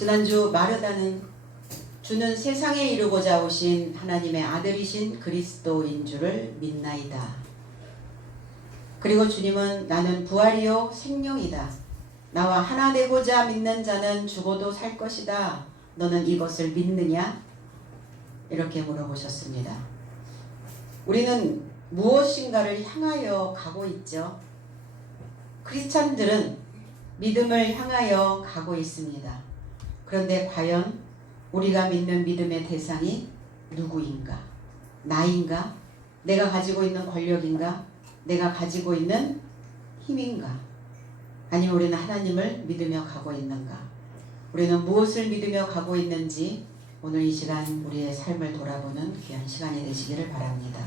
지난주 마르다는 주는 세상에 이루고자 오신 하나님의 아들이신 그리스도인 줄을 믿나이다. 그리고 주님은 나는 부활이요 생명이다. 나와 하나 되고자 믿는 자는 죽어도 살 것이다. 너는 이것을 믿느냐? 이렇게 물어보셨습니다. 우리는 무엇인가를 향하여 가고 있죠. 크리스찬들은 믿음을 향하여 가고 있습니다. 그런데 과연 우리가 믿는 믿음의 대상이 누구인가? 나인가? 내가 가지고 있는 권력인가? 내가 가지고 있는 힘인가? 아니면 우리는 하나님을 믿으며 가고 있는가? 우리는 무엇을 믿으며 가고 있는지 오늘 이 시간 우리의 삶을 돌아보는 귀한 시간이 되시기를 바랍니다.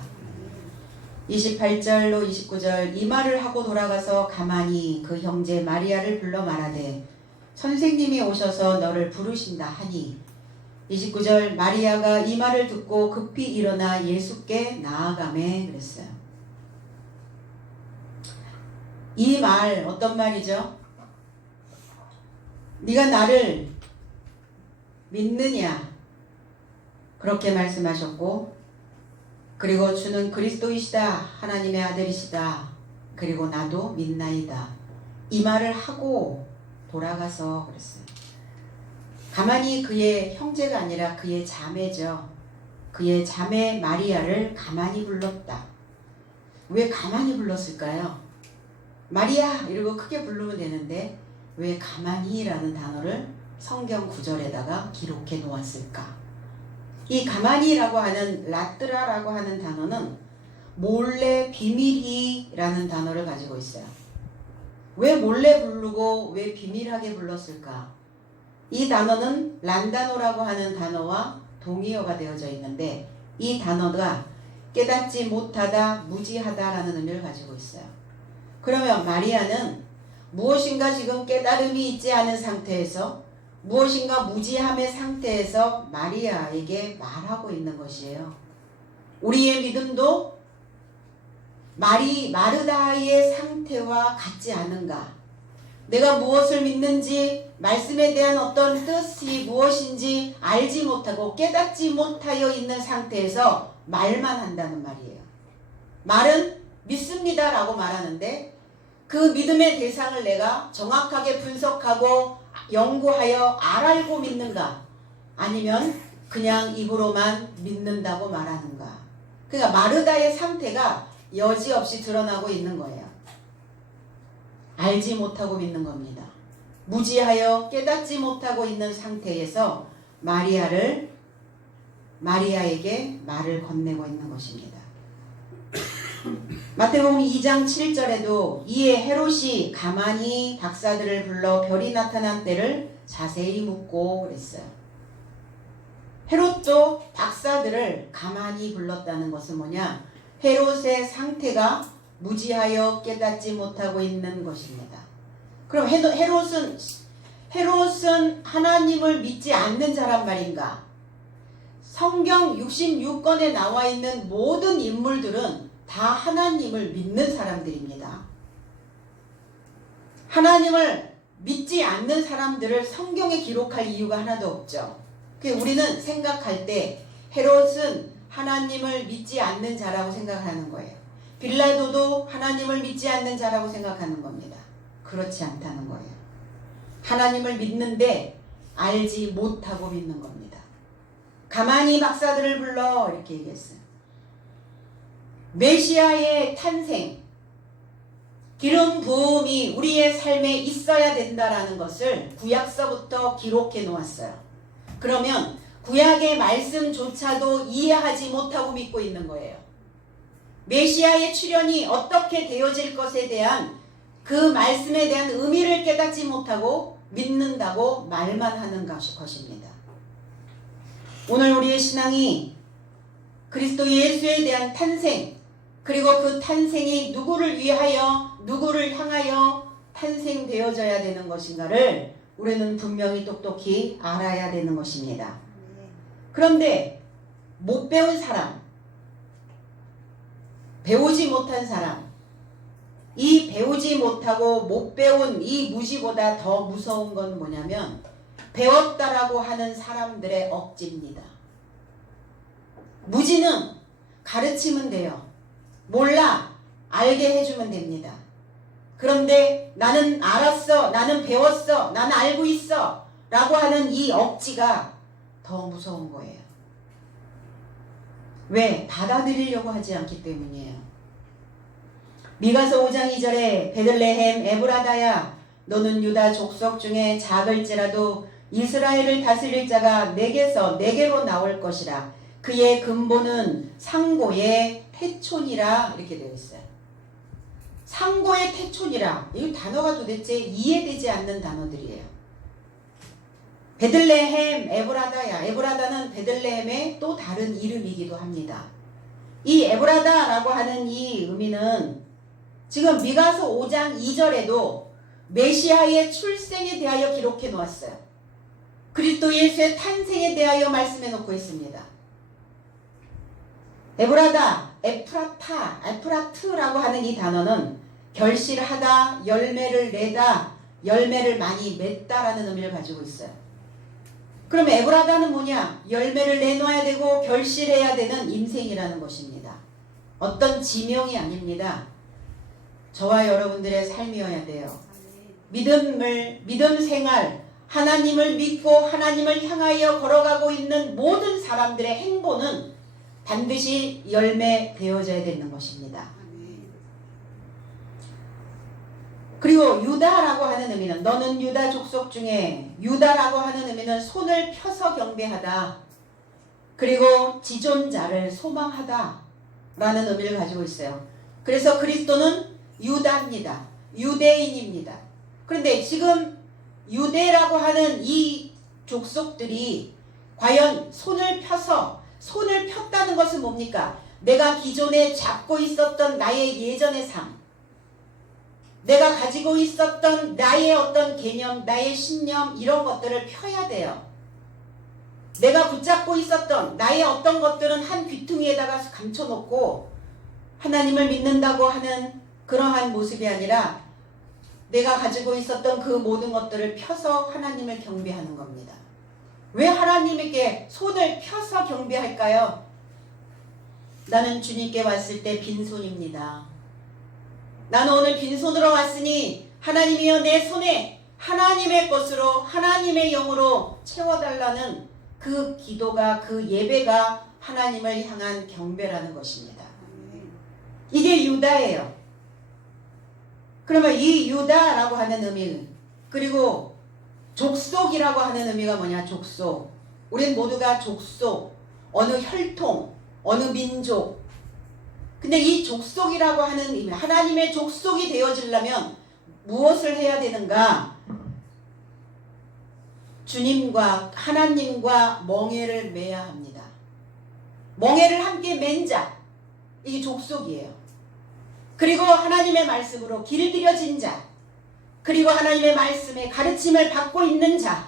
28절로 29절 이 말을 하고 돌아가서 가만히 그 형제 마리아를 불러 말하되 선생님이 오셔서 너를 부르신다 하니 29절 마리아가 이 말을 듣고 급히 일어나 예수께 나아가매 그랬어요. 이 말 어떤 말이죠? 네가 나를 믿느냐? 그렇게 말씀하셨고 그리고 주는 그리스도이시다. 하나님의 아들이시다. 그리고 나도 믿나이다. 이 말을 하고 돌아가서 그랬어요. 가만히 그의 형제가 아니라 그의 자매죠. 그의 자매 마리아를 가만히 불렀다. 왜 가만히 불렀을까요? 마리아 이러고 크게 부르면 되는데 왜 가만히라는 단어를 성경 구절에다가 기록해 놓았을까? 이 가만히라고 하는 라뜨라라고 하는 단어는 몰래 비밀히라는 단어를 가지고 있어요. 왜 몰래 부르고 왜 비밀하게 불렀을까? 이 단어는 란다노라고 하는 단어와 동의어가 되어져 있는데 이 단어가 깨닫지 못하다, 무지하다라는 의미를 가지고 있어요. 그러면 마리아는 무엇인가 지금 깨달음이 있지 않은 상태에서 무엇인가 무지함의 상태에서 마리아에게 말하고 있는 것이에요. 우리의 믿음도 마르다의 상태와 같지 않은가? 내가 무엇을 믿는지 말씀에 대한 어떤 뜻이 무엇인지 알지 못하고 깨닫지 못하여 있는 상태에서 말만 한다는 말이에요. 말은 믿습니다 라고 말하는데 그 믿음의 대상을 내가 정확하게 분석하고 연구하여 알고 믿는가? 아니면 그냥 입으로만 믿는다고 말하는가? 그러니까 마르다의 상태가 여지없이 드러나고 있는 거예요. 알지 못하고 믿는 겁니다. 무지하여 깨닫지 못하고 있는 상태에서 마리아에게 말을 건네고 있는 것입니다. 마태복음 2장 7절에도 이에 헤롯이 가만히 박사들을 불러 별이 나타난 때를 자세히 묻고 그랬어요. 헤롯도 박사들을 가만히 불렀다는 것은 뭐냐? 헤롯의 상태가 무지하여 깨닫지 못하고 있는 것입니다. 그럼 헤롯은 하나님을 믿지 않는 자란 말인가? 성경 66권에 나와 있는 모든 인물들은 다 하나님을 믿는 사람들입니다. 하나님을 믿지 않는 사람들을 성경에 기록할 이유가 하나도 없죠. 우리는 생각할 때 헤롯은 하나님을 믿지 않는 자라고 생각하는 거예요. 빌라도도 하나님을 믿지 않는 자라고 생각하는 겁니다. 그렇지 않다는 거예요. 하나님을 믿는데 알지 못하고 믿는 겁니다. 가만히 박사들을 불러 이렇게 얘기했어요. 메시아의 탄생, 기름 부음이 우리의 삶에 있어야 된다라는 것을 구약서부터 기록해 놓았어요. 그러면 구약의 말씀조차도 이해하지 못하고 믿고 있는 거예요. 메시아의 출현이 어떻게 되어질 것에 대한 그 말씀에 대한 의미를 깨닫지 못하고 믿는다고 말만 하는 것입니다. 오늘 우리의 신앙이 그리스도 예수에 대한 탄생, 그리고 그 탄생이 누구를 위하여 누구를 향하여 탄생되어져야 되는 것인가를 우리는 분명히 똑똑히 알아야 되는 것입니다. 그런데 못 배운 사람, 배우지 못한 사람, 이 배우지 못하고 못 배운 이 무지보다 더 무서운 건 뭐냐면 배웠다라고 하는 사람들의 억지입니다. 무지능, 가르치면 돼요. 몰라, 알게 해주면 됩니다. 그런데 나는 알았어, 나는 배웠어, 나는 알고 있어 라고 하는 이 억지가 더 무서운 거예요. 왜? 받아들이려고 하지 않기 때문이에요. 미가서 5장 2절에 베들레헴 에브라다야 너는 유다 족속 중에 작을지라도 이스라엘을 다스릴 자가 내게서 내게로 나올 것이라. 그의 근본은 상고의 태촌이라 이렇게 되어 있어요. 상고의 태촌이라. 이 단어가 도대체 이해되지 않는 단어들이에요. 베들레헴 에브라다야. 에브라다는 베들레헴의 또 다른 이름이기도 합니다. 이 에브라다라고 하는 이 의미는 지금 미가서 5장 2절에도 메시아의 출생에 대하여 기록해 놓았어요. 그리스도 예수의 탄생에 대하여 말씀해 놓고 있습니다. 에브라다, 에프라타, 에프라트라고 하는 이 단어는 결실하다, 열매를 내다, 열매를 많이 맺다라는 의미를 가지고 있어요. 그럼 에브라다는 뭐냐? 열매를 내놔야 되고 결실해야 되는 인생이라는 것입니다. 어떤 지명이 아닙니다. 저와 여러분들의 삶이어야 돼요. 믿음 생활, 하나님을 믿고 하나님을 향하여 걸어가고 있는 모든 사람들의 행보는 반드시 열매 되어져야 되는 것입니다. 그리고 유다라고 하는 의미는 너는 유다 족속 중에 유다라고 하는 의미는 손을 펴서 경배하다. 그리고 지존자를 소망하다 라는 의미를 가지고 있어요. 그래서 그리스도는 유다입니다. 유대인입니다. 그런데 지금 유대라고 하는 이 족속들이 과연 손을 폈다는 것은 뭡니까? 내가 기존에 잡고 있었던 나의 예전의 삶, 내가 가지고 있었던 나의 어떤 개념, 나의 신념 이런 것들을 펴야 돼요. 내가 붙잡고 있었던 나의 어떤 것들은 한 귀퉁이에다가 감춰놓고 하나님을 믿는다고 하는 그러한 모습이 아니라 내가 가지고 있었던 그 모든 것들을 펴서 하나님을 경배하는 겁니다. 왜 하나님에게 손을 펴서 경배할까요? 나는 주님께 왔을 때 빈손입니다. 나는 오늘 빈손으로 왔으니 하나님이여 내 손에 하나님의 것으로 하나님의 영으로 채워달라는 그 기도가 그 예배가 하나님을 향한 경배라는 것입니다. 이게 유다예요. 그러면 이 유다라고 하는 의미 그리고 족속이라고 하는 의미가 뭐냐? 족속. 우린 모두가 족속, 어느 혈통, 어느 민족. 근데 이 족속이라고 하는 의미, 하나님의 족속이 되어지려면 무엇을 해야 되는가? 주님과 하나님과 멍에를 매야 합니다. 멍에를 함께 맨 자, 이게 족속이에요. 그리고 하나님의 말씀으로 길들여진 자, 그리고 하나님의 말씀에 가르침을 받고 있는 자,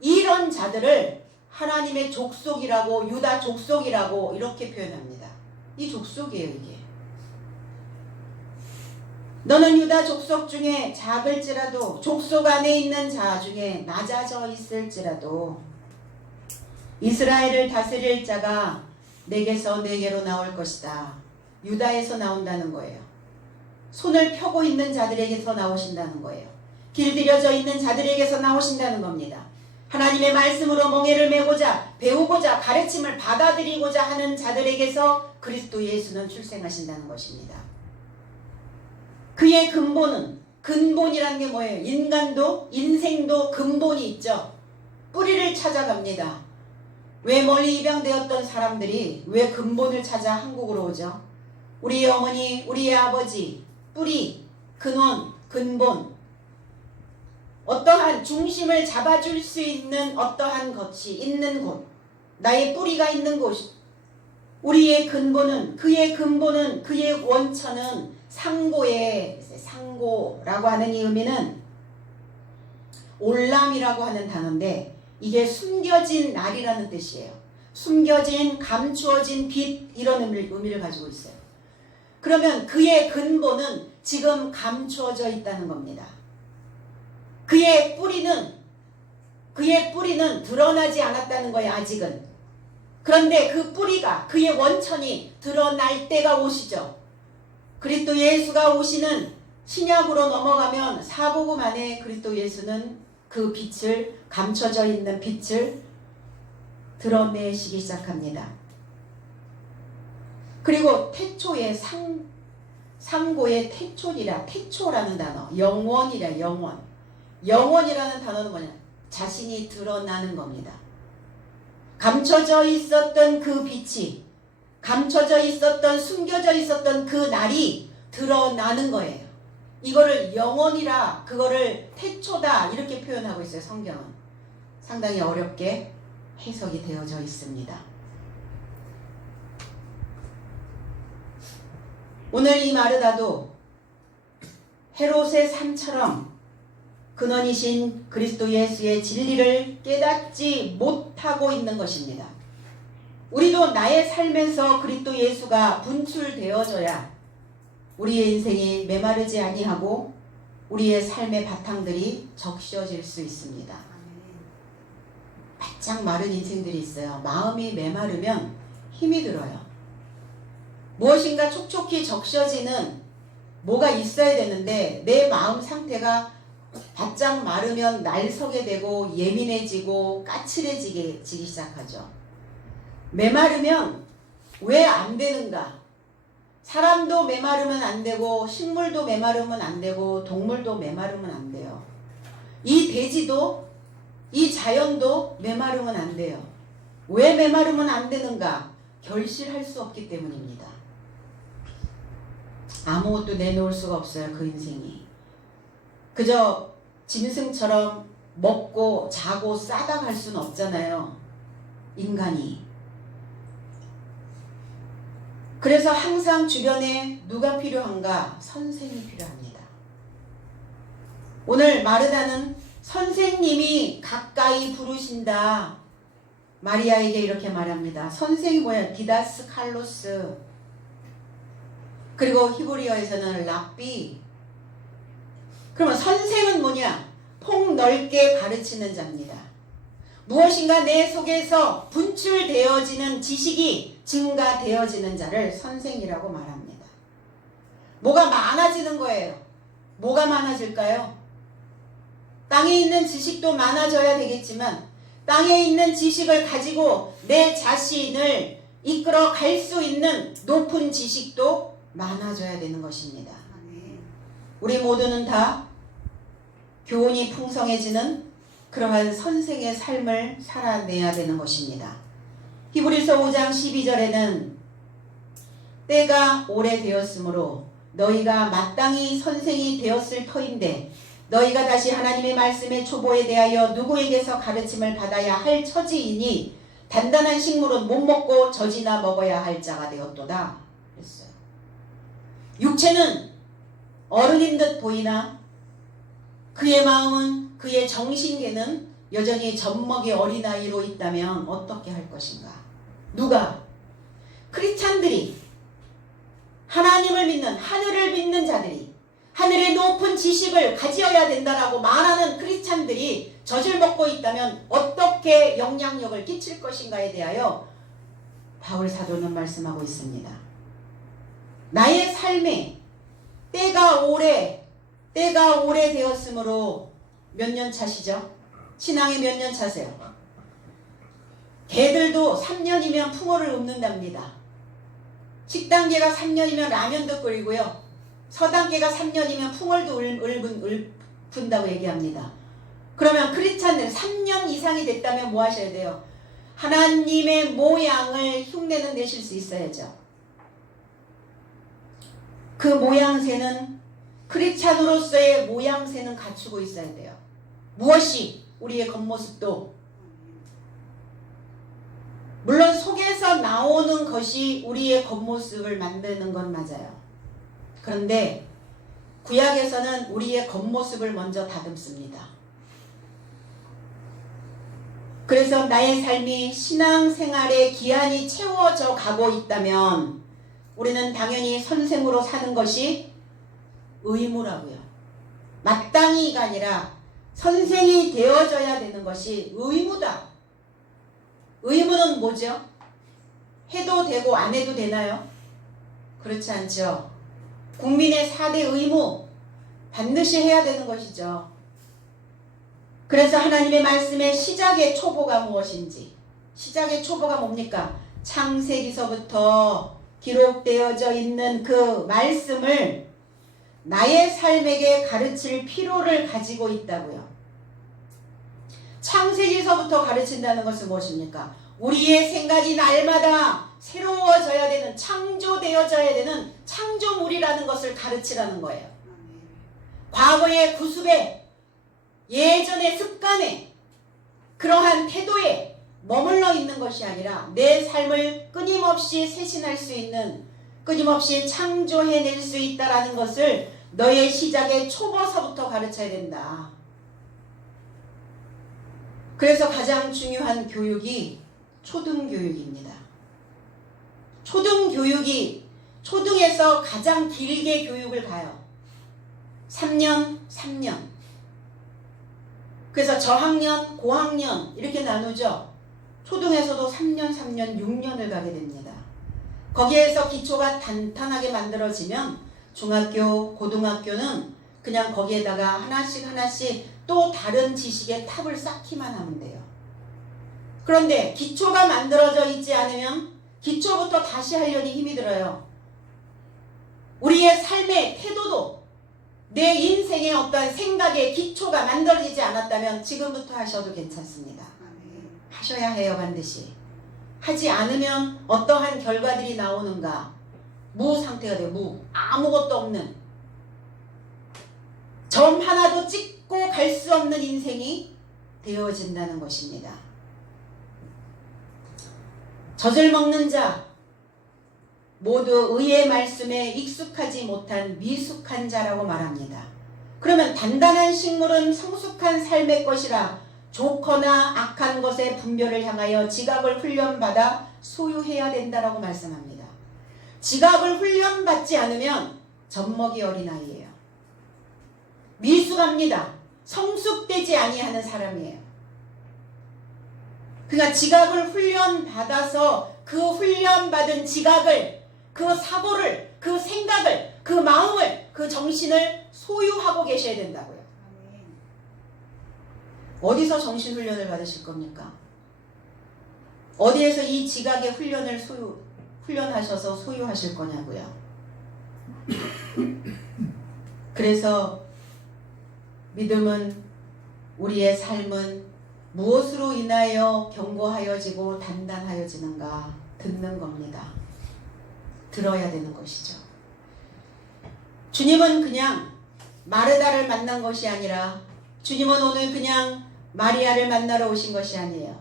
이런 자들을 하나님의 족속이라고, 유다 족속이라고 이렇게 표현합니다. 이 족속이에요, 이게. 너는 유다 족속 중에 작을지라도, 족속 안에 있는 자 중에 낮아져 있을지라도 이스라엘을 다스릴 자가 내게서 내게로 나올 것이다. 유다에서 나온다는 거예요. 손을 펴고 있는 자들에게서 나오신다는 거예요. 길들여져 있는 자들에게서 나오신다는 겁니다. 하나님의 말씀으로 멍에를 메고자, 배우고자, 가르침을 받아들이고자 하는 자들에게서 그리스도 예수는 출생하신다는 것입니다. 그의 근본이라는 게 뭐예요? 인간도, 인생도 근본이 있죠. 뿌리를 찾아갑니다. 왜 멀리 입양되었던 사람들이 왜 근본을 찾아 한국으로 오죠? 우리의 어머니, 우리의 아버지, 뿌리, 근원, 근본, 어떠한 중심을 잡아줄 수 있는 어떠한 것이 있는 곳, 나의 뿌리가 있는 곳, 우리의 근본은, 그의 원천은 상고라고 하는 이 의미는 올람이라고 하는 단어인데 이게 숨겨진 날이라는 뜻이에요. 숨겨진, 감추어진 빛, 이런 의미를 가지고 있어요. 그러면 그의 근본은 지금 감추어져 있다는 겁니다. 그의 뿌리는 그의 뿌리는 드러나지 않았다는 거예요. 아직은. 그런데 그 뿌리가, 그의 원천이 드러날 때가 오시죠. 그리스도 예수가 오시는 신약으로 넘어가면 사복음 안에 그리스도 예수는 그 빛을, 감춰져 있는 빛을 드러내시기 시작합니다. 그리고 태초의 상고의 태초라는 단어, 영원이라, 영원. 영원이라는 단어는 뭐냐? 자신이 드러나는 겁니다. 감춰져 있었던 그 빛이, 감춰져 있었던, 숨겨져 있었던 그 날이 드러나는 거예요. 이거를 영원이라, 그거를 태초다, 이렇게 표현하고 있어요. 성경은 상당히 어렵게 해석이 되어져 있습니다. 오늘 이 마르다도 헤롯의 삶처럼 근원이신 그리스도 예수의 진리를 깨닫지 못하고 있는 것입니다. 우리도 나의 삶에서 그리스도 예수가 분출되어져야 우리의 인생이 메마르지 아니하고 우리의 삶의 바탕들이 적셔질 수 있습니다. 바짝 마른 인생들이 있어요. 마음이 메마르면 힘이 들어요. 무엇인가 촉촉히 적셔지는 뭐가 있어야 되는데 내 마음 상태가 바짝 마르면 날서게 되고 예민해지고 까칠해지기 시작하죠. 메마르면 왜 안 되는가? 사람도 메마르면 안 되고 식물도 메마르면 안 되고 동물도 메마르면 안 돼요. 이 대지도, 이 자연도 메마르면 안 돼요. 왜 메마르면 안 되는가? 결실할 수 없기 때문입니다. 아무것도 내놓을 수가 없어요. 그 인생이. 그저 짐승처럼 먹고 자고 싸다 갈 수는 없잖아요. 인간이. 그래서 항상 주변에 누가 필요한가? 선생이 필요합니다. 오늘 마르다는 선생님이 가까이 부르신다. 마리아에게 이렇게 말합니다. 선생이 뭐야? 디다스 칼로스. 그리고 히브리어에서는 랍비. 그러면 선생은 뭐냐? 폭넓게 가르치는 자입니다. 무엇인가 내 속에서 분출되어지는 지식이 증가되어지는 자를 선생이라고 말합니다. 뭐가 많아지는 거예요. 뭐가 많아질까요? 땅에 있는 지식도 많아져야 되겠지만 땅에 있는 지식을 가지고 내 자신을 이끌어 갈 수 있는 높은 지식도 많아져야 되는 것입니다. 우리 모두는 다 교훈이 풍성해지는 그러한 선생의 삶을 살아내야 되는 것입니다. 히브리서 5장 12절에는 때가 오래되었으므로 너희가 마땅히 선생이 되었을 터인데 너희가 다시 하나님의 말씀의 초보에 대하여 누구에게서 가르침을 받아야 할 처지이니 단단한 식물은 못 먹고 젖이나 먹어야 할 자가 되었도다 그랬어요. 육체는 어른인 듯 보이나 그의 마음은, 그의 정신계는 여전히 젖먹이 어린아이로 있다면 어떻게 할 것인가? 누가? 크리스찬들이, 하나님을 믿는, 하늘을 믿는 자들이, 하늘의 높은 지식을 가지어야 된다라고 말하는 크리스찬들이 젖을 먹고 있다면 어떻게 영향력을 끼칠 것인가에 대하여 바울 사도는 말씀하고 있습니다. 나의 삶에 때가 오래되었으므로 몇 년 차시죠? 신앙이 몇 년 차세요? 개들도 3년이면 풍어를 읊는답니다. 식단계가 3년이면 라면도 끓이고요. 서단계가 3년이면 풍월도 읊은다고 얘기합니다. 그러면 크리스찬들 3년 이상이 됐다면 뭐 하셔야 돼요? 하나님의 모양을 흉내는 내실 수 있어야죠. 그 모양새는 크리스찬으로서의 모양새는 갖추고 있어야 돼요. 무엇이? 우리의 겉모습도. 물론 속에서 나오는 것이 우리의 겉모습을 만드는 건 맞아요. 그런데 구약에서는 우리의 겉모습을 먼저 다듬습니다. 그래서 나의 삶이 신앙생활에 기한이 채워져 가고 있다면 우리는 당연히 선생으로 사는 것이 의무라고요. 마땅히가 아니라 선생이 되어져야 되는 것이 의무다. 의무는 뭐죠? 해도 되고 안 해도 되나요? 그렇지 않죠. 국민의 4대 의무 반드시 해야 되는 것이죠. 그래서 하나님의 말씀의 시작의 초보가 무엇인지, 시작의 초보가 뭡니까? 창세기서부터 기록되어져 있는 그 말씀을 나의 삶에게 가르칠 필요를 가지고 있다고요. 창세기서부터 가르친다는 것은 무엇입니까? 우리의 생각이 날마다 새로워져야 되는, 창조되어져야 되는 창조물이라는 것을 가르치라는 거예요. 과거의 구습에, 예전의 습관에, 그러한 태도에 머물러 있는 것이 아니라 내 삶을 끊임없이 쇄신할 수 있는, 끊임없이 창조해낼 수 있다라는 것을 너의 시작의 초보서부터 가르쳐야 된다. 그래서 가장 중요한 교육이 초등교육입니다. 초등교육이, 초등에서 가장 길게 교육을 가요. 3년, 3년. 그래서 저학년, 고학년 이렇게 나누죠. 초등에서도 3년, 3년, 6년을 가게 됩니다. 거기에서 기초가 탄탄하게 만들어지면 중학교, 고등학교는 그냥 거기에다가 하나씩 하나씩 또 다른 지식의 탑을 쌓기만 하면 돼요. 그런데 기초가 만들어져 있지 않으면 기초부터 다시 하려니 힘이 들어요. 우리의 삶의 태도도 내 인생의 어떤 생각의 기초가 만들어지지 않았다면 지금부터 하셔도 괜찮습니다. 하셔야 해요. 반드시. 하지 않으면 어떠한 결과들이 나오는가? 무 상태가 돼요. 무. 아무것도 없는, 점 하나도 찍고 갈 수 없는 인생이 되어진다는 것입니다. 젖을 먹는 자 모두 의의 말씀에 익숙하지 못한 미숙한 자라고 말합니다. 그러면 단단한 식물은 성숙한 삶의 것이라 좋거나 악한 것의 분별을 향하여 지각을 훈련받아 소유해야 된다라고 말씀합니다. 지각을 훈련받지 않으면 젖먹이 어린아이예요. 미숙합니다. 성숙되지 아니하는 사람이에요. 그러니까 지각을 훈련받아서 그 훈련받은 지각을, 그 사고를, 그 생각을, 그 마음을, 그 정신을 소유하고 계셔야 된다고요. 어디서 정신훈련을 받으실 겁니까? 어디에서 이 지각의 훈련을 훈련하셔서 소유하실 거냐고요. 그래서 믿음은, 우리의 삶은 무엇으로 인하여 견고하여지고 단단하여지는가? 듣는 겁니다. 들어야 되는 것이죠. 주님은 그냥 마르다를 만난 것이 아니라, 주님은 오늘 그냥 마리아를 만나러 오신 것이 아니에요.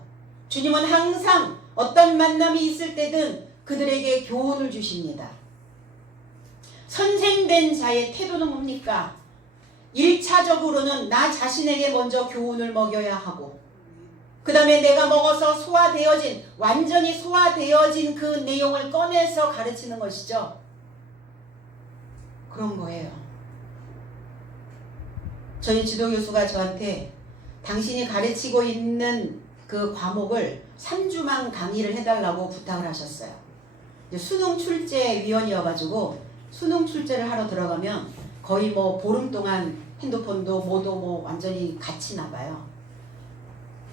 주님은 항상 어떤 만남이 있을 때든 그들에게 교훈을 주십니다. 선생된 자의 태도는 뭡니까? 1차적으로는 나 자신에게 먼저 교훈을 먹여야 하고, 그 다음에 내가 먹어서 소화되어진, 완전히 소화되어진 그 내용을 꺼내서 가르치는 것이죠. 그런 거예요. 저희 지도교수가 저한테 당신이 가르치고 있는 그 과목을 3주만 강의를 해달라고 부탁을 하셨어요. 수능 출제위원이어가지고 수능 출제를 하러 들어가면 거의 뭐 보름 동안 핸드폰도 뭐도 완전히 갇히나 봐요.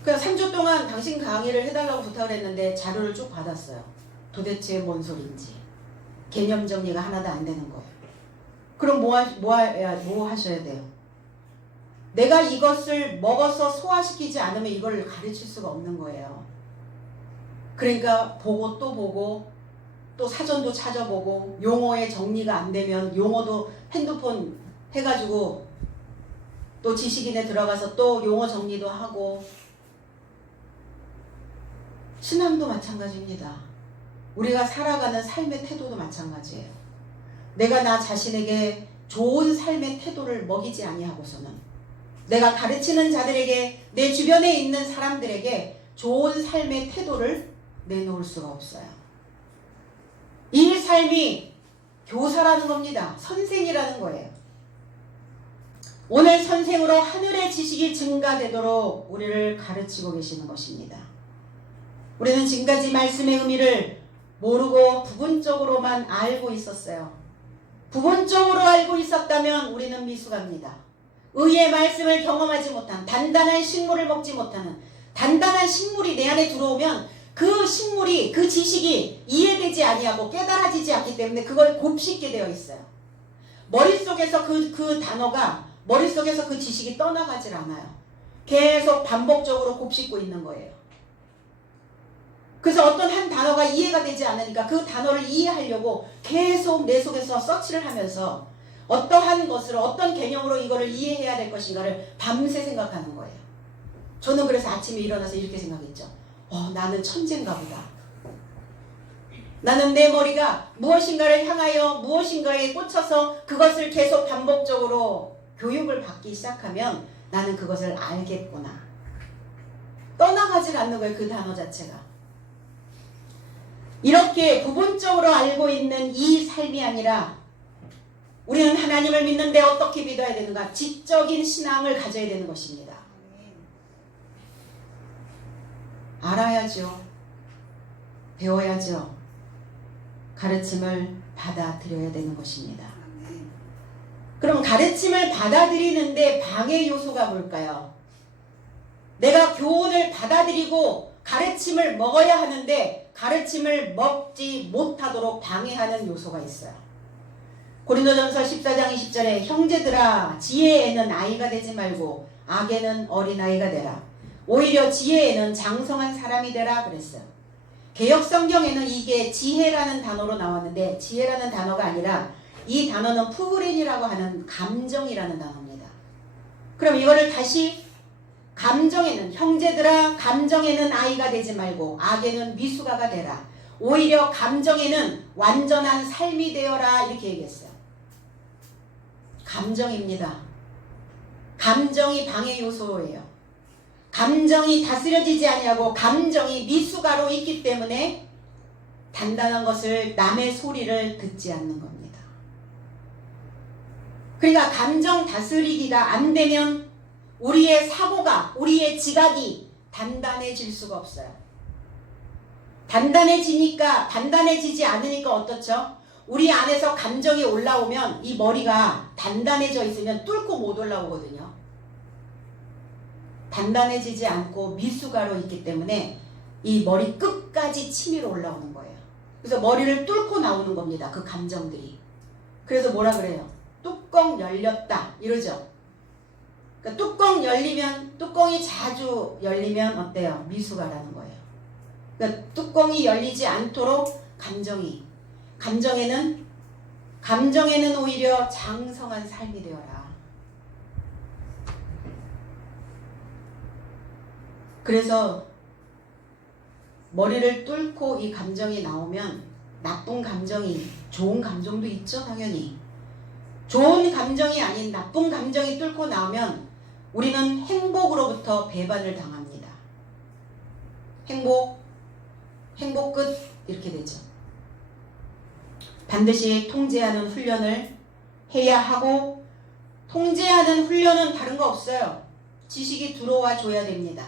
그래서 3주 동안 당신 강의를 해달라고 부탁을 했는데 자료를 쭉 받았어요. 도대체 뭔 소리인지. 개념 정리가 하나도 안 되는 거예요. 그럼 뭐 하셔야 돼요? 내가 이것을 먹어서 소화시키지 않으면 이걸 가르칠 수가 없는 거예요. 그러니까 보고 또 사전도 찾아보고, 용어의 정리가 안 되면 용어도 핸드폰 해가지고 또 지식인에 들어가서 또 용어 정리도 하고. 신앙도 마찬가지입니다. 우리가 살아가는 삶의 태도도 마찬가지예요. 내가 나 자신에게 좋은 삶의 태도를 먹이지 아니하고서는, 내가 가르치는 자들에게, 내 주변에 있는 사람들에게 좋은 삶의 태도를 내놓을 수가 없어요. 이 삶이 교사라는 겁니다. 선생이라는 거예요. 오늘 선생으로 하늘의 지식이 증가되도록 우리를 가르치고 계시는 것입니다. 우리는 지금까지 말씀의 의미를 모르고 부분적으로만 알고 있었어요. 부분적으로 알고 있었다면 우리는 미숙합니다. 의의 말씀을 경험하지 못한, 단단한 식물을 먹지 못하는, 단단한 식물이 내 안에 들어오면 그 식물이, 그 지식이 이해되지 아니하고 깨달아지지 않기 때문에 그걸 곱씹게 되어 있어요. 머릿속에서 그 단어가, 머릿속에서 그 지식이 떠나가질 않아요. 계속 반복적으로 곱씹고 있는 거예요. 그래서 어떤 한 단어가 이해가 되지 않으니까 그 단어를 이해하려고 계속 내 속에서 서치를 하면서 어떠한 것으로, 어떤 개념으로 이거를 이해해야 될 것인가를 밤새 생각하는 거예요. 저는 그래서 아침에 일어나서 이렇게 생각했죠. 나는 천재인가 보다. 나는 내 머리가 무엇인가를 향하여 무엇인가에 꽂혀서 그것을 계속 반복적으로 교육을 받기 시작하면 나는 그것을 알겠구나. 떠나가질 않는 거예요. 그 단어 자체가. 이렇게 부분적으로 알고 있는 이 삶이 아니라 우리는 하나님을 믿는데 어떻게 믿어야 되는가? 지적인 신앙을 가져야 되는 것입니다. 알아야죠. 배워야죠. 가르침을 받아들여야 되는 것입니다. 그럼 가르침을 받아들이는데 방해 요소가 뭘까요? 내가 교훈을 받아들이고 가르침을 먹어야 하는데 가르침을 먹지 못하도록 방해하는 요소가 있어요. 고린도전서 14장 20절에 형제들아 지혜에는 아이가 되지 말고 악에는 어린아이가 되라. 오히려 지혜에는 장성한 사람이 되라 그랬어요. 개역성경에는 이게 지혜라는 단어로 나왔는데 지혜라는 단어가 아니라 이 단어는 푸브렌이라고 하는 감정이라는 단어입니다. 그럼 이거를 다시 감정에는 형제들아 감정에는 아이가 되지 말고 악에는 미숙아가 되라. 오히려 감정에는 완전한 삶이 되어라 이렇게 얘기했어요. 감정입니다. 감정이 방해 요소예요. 감정이 다스려지지 아니하고 감정이 미숙아로 있기 때문에 단단한 것을 남의 소리를 듣지 않는 겁니다. 그러니까 감정 다스리기가 안 되면 우리의 사고가, 우리의 지각이 단단해질 수가 없어요. 단단해지지 않으니까 어떻죠? 우리 안에서 감정이 올라오면 이 머리가 단단해져 있으면 뚫고 못 올라오거든요. 단단해지지 않고 미숙아로 있기 때문에 이 머리 끝까지 치밀어 올라오는 거예요. 그래서 머리를 뚫고 나오는 겁니다. 그 감정들이. 그래서 뭐라 그래요? 뚜껑 열렸다 이러죠. 그러니까 뚜껑이 자주 열리면 어때요? 미숙아라는 거예요. 그러니까 뚜껑이 열리지 않도록 감정에는 오히려 장성한 삶이 되어라. 그래서 머리를 뚫고 이 감정이 나오면 나쁜 감정이, 좋은 감정도 있죠, 당연히. 좋은 감정이 아닌 나쁜 감정이 뚫고 나오면 우리는 행복으로부터 배반을 당합니다. 행복 끝 이렇게 되죠. 반드시 통제하는 훈련을 해야 하고 통제하는 훈련은 다른 거 없어요. 지식이 들어와 줘야 됩니다.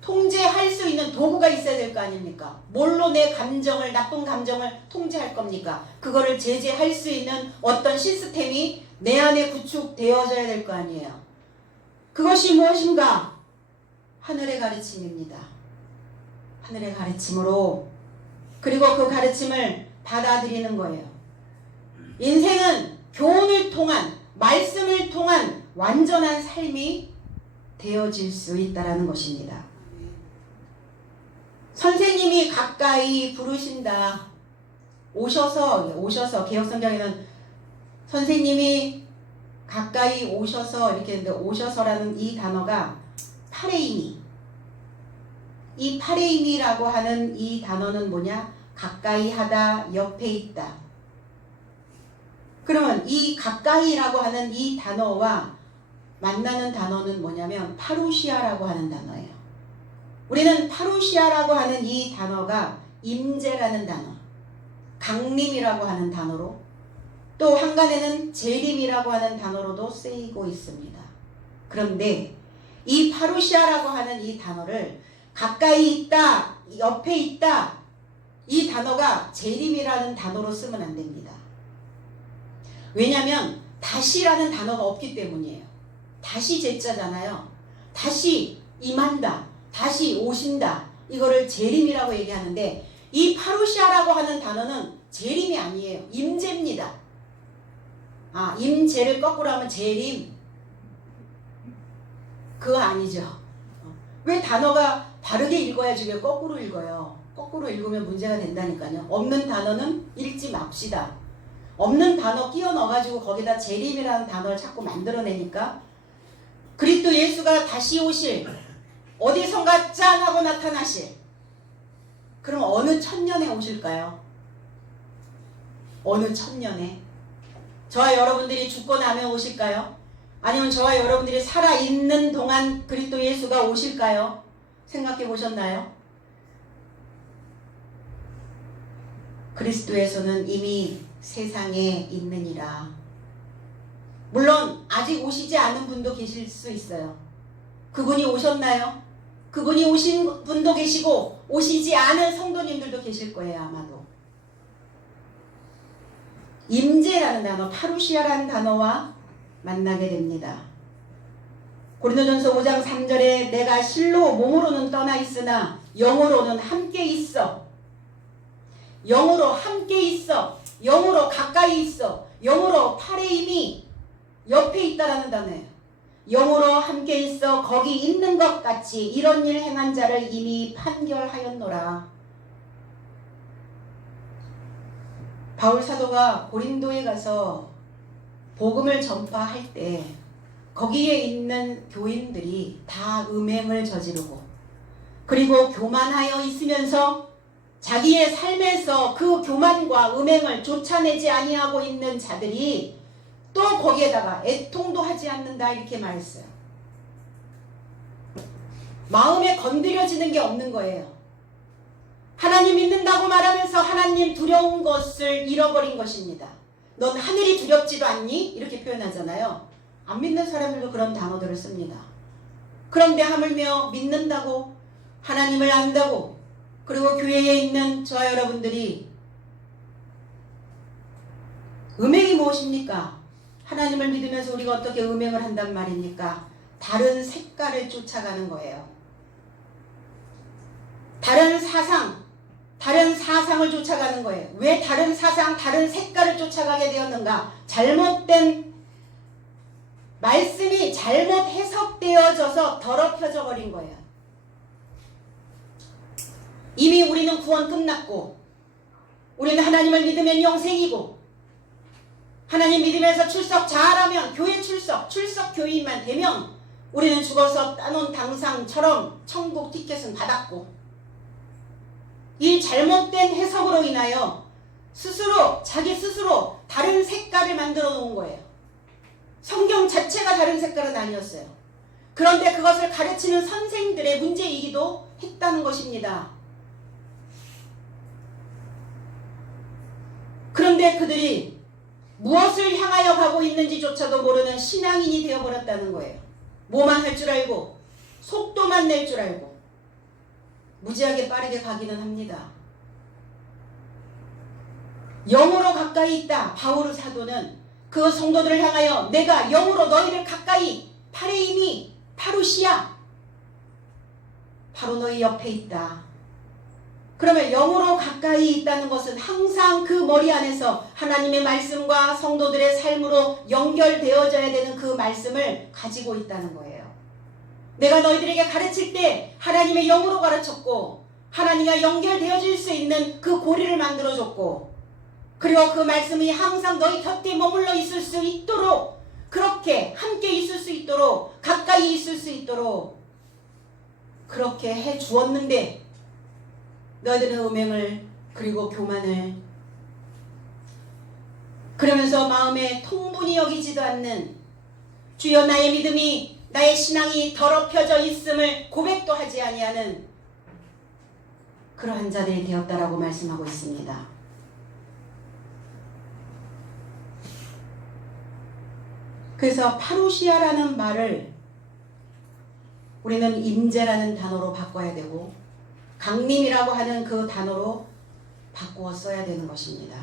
통제할 수 있는 도구가 있어야 될 거 아닙니까? 뭘로 내 감정을, 나쁜 감정을 통제할 겁니까? 그거를 제재할 수 있는 어떤 시스템이 내 안에 구축되어져야 될 거 아니에요. 그것이 무엇인가? 하늘의 가르침입니다. 하늘의 가르침으로, 그리고 그 가르침을 받아들이는 거예요. 인생은 교훈을 통한, 말씀을 통한 완전한 삶이 되어질 수 있다는 것입니다. 선생님이 가까이 부르신다. 오셔서 개역성경에는 선생님이 가까이 오셔서 이렇게 했는데 오셔서라는 이 단어가 파레이미. 이 파레이미라고 하는 이 단어는 뭐냐? 가까이 하다, 옆에 있다. 그러면 이 가까이라고 하는 이 단어와 만나는 단어는 뭐냐면 파루시아라고 하는 단어예요. 우리는 파루시아라고 하는 이 단어가 임재라는 단어, 강림이라고 하는 단어로 또 한간에는 재림이라고 하는 단어로도 쓰이고 있습니다. 그런데 이 파루시아라고 하는 이 단어를 가까이 있다, 옆에 있다, 이 단어가 재림이라는 단어로 쓰면 안 됩니다. 왜냐하면 다시라는 단어가 없기 때문이에요. 다시 제자잖아요. 다시 임한다, 다시 오신다, 이거를 재림이라고 얘기하는데 이 파루시아라고 하는 단어는 재림이 아니에요. 임재입니다. 임재를 거꾸로 하면 재림. 그거 아니죠. 왜 단어가 바르게 읽어야지 왜 거꾸로 읽어요? 거꾸로 읽으면 문제가 된다니까요. 없는 단어는 읽지 맙시다. 없는 단어 끼워 넣어가지고 거기다 재림이라는 단어를 자꾸 만들어내니까 그리스도 예수가 다시 오실, 어디선가 짠 하고 나타나실, 그럼 어느 천년에 오실까요? 어느 천년에? 저와 여러분들이 죽고 나면 오실까요? 아니면 저와 여러분들이 살아있는 동안 그리스도 예수가 오실까요? 생각해 보셨나요? 그리스도에서는 이미 세상에 있느니라. 물론 아직 오시지 않은 분도 계실 수 있어요. 그분이 오셨나요? 그분이 오신 분도 계시고 오시지 않은 성도님들도 계실 거예요. 아마도. 임재라는 단어, 파루시아라는 단어와 만나게 됩니다. 고린도전서 5장 3절에 내가 실로 몸으로는 떠나 있으나 영으로는 함께 있어. 영으로 함께 있어. 영으로 가까이 있어. 영으로 팔의 힘이 옆에 있다라는 단어예요. 영으로 함께 있어 거기 있는 것 같이 이런 일 행한 자를 이미 판결하였노라. 바울 사도가 고린도에 가서 복음을 전파할 때 거기에 있는 교인들이 다 음행을 저지르고 그리고 교만하여 있으면서 자기의 삶에서 그 교만과 음행을 쫓아내지 아니하고 있는 자들이 또 거기에다가 애통도 하지 않는다 이렇게 말했어요. 마음에 건드려지는 게 없는 거예요. 하나님 믿는다고 말하면서 하나님 두려운 것을 잃어버린 것입니다. 넌 하늘이 두렵지도 않니? 이렇게 표현하잖아요. 안 믿는 사람들도 그런 단어들을 씁니다. 그런데 하물며 믿는다고 하나님을 안다고 그리고 교회에 있는 저와 여러분들이 음행이 무엇입니까? 하나님을 믿으면서 우리가 어떻게 음행을 한단 말입니까? 다른 색깔을 쫓아가는 거예요. 다른 사상을 쫓아가는 거예요. 왜 다른 사상, 다른 색깔을 쫓아가게 되었는가? 잘못된 말씀이 잘못 해석되어져서 더럽혀져 버린 거예요. 이미 우리는 구원 끝났고 우리는 하나님을 믿으면 영생이고 하나님 믿으면서 출석 잘하면 교회 출석 교인만 되면 우리는 죽어서 따놓은 당상처럼 천국 티켓은 받았고 이 잘못된 해석으로 인하여 자기 스스로 다른 색깔을 만들어 놓은 거예요. 성경 자체가 다른 색깔은 아니었어요. 그런데 그것을 가르치는 선생들의 문제이기도 했다는 것입니다. 그런데 그들이 무엇을 향하여 가고 있는지조차도 모르는 신앙인이 되어버렸다는 거예요. 뭐만 할 줄 알고 속도만 낼 줄 알고 무지하게 빠르게 가기는 합니다. 영으로 가까이 있다. 바울 사도는 그 성도들을 향하여 내가 영으로 너희를 가까이 팔의 힘이 파루시아 바로 너희 옆에 있다. 그러면 영으로 가까이 있다는 것은 항상 그 머리 안에서 하나님의 말씀과 성도들의 삶으로 연결되어져야 되는 그 말씀을 가지고 있다는 거예요. 내가 너희들에게 가르칠 때 하나님의 영으로 가르쳤고 하나님과 연결되어질 수 있는 그 고리를 만들어줬고 그리고 그 말씀이 항상 너희 곁에 머물러 있을 수 있도록 그렇게 함께 있을 수 있도록 가까이 있을 수 있도록 그렇게 해 주었는데 너희들은 음행을 그리고 교만을 그러면서 마음에 통분히 여기지도 않는 주여 나의 믿음이 나의 신앙이 더럽혀져 있음을 고백도 하지 아니하는 그러한 자들이 되었다라고 말씀하고 있습니다. 그래서 파루시아라는 말을 우리는 임재라는 단어로 바꿔야 되고 강림이라고 하는 그 단어로 바꾸어 써야 되는 것입니다.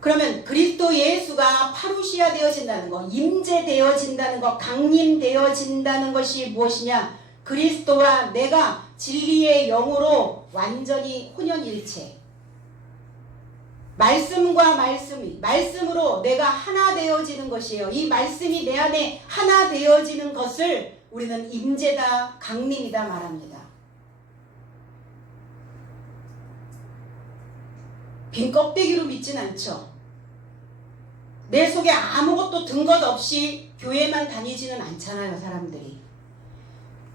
그러면 그리스도 예수가 파루시아 되어진다는 것, 임재되어진다는 것, 강림되어진다는 것이 무엇이냐? 그리스도와 내가 진리의 영으로 완전히 혼연일체. 말씀과 말씀으로 내가 하나 되어지는 것이에요. 이 말씀이 내 안에 하나 되어지는 것을 우리는 임재다, 강림이다 말합니다. 빈 껍데기로 믿진 않죠. 내 속에 아무것도 든 것 없이 교회만 다니지는 않잖아요, 사람들이.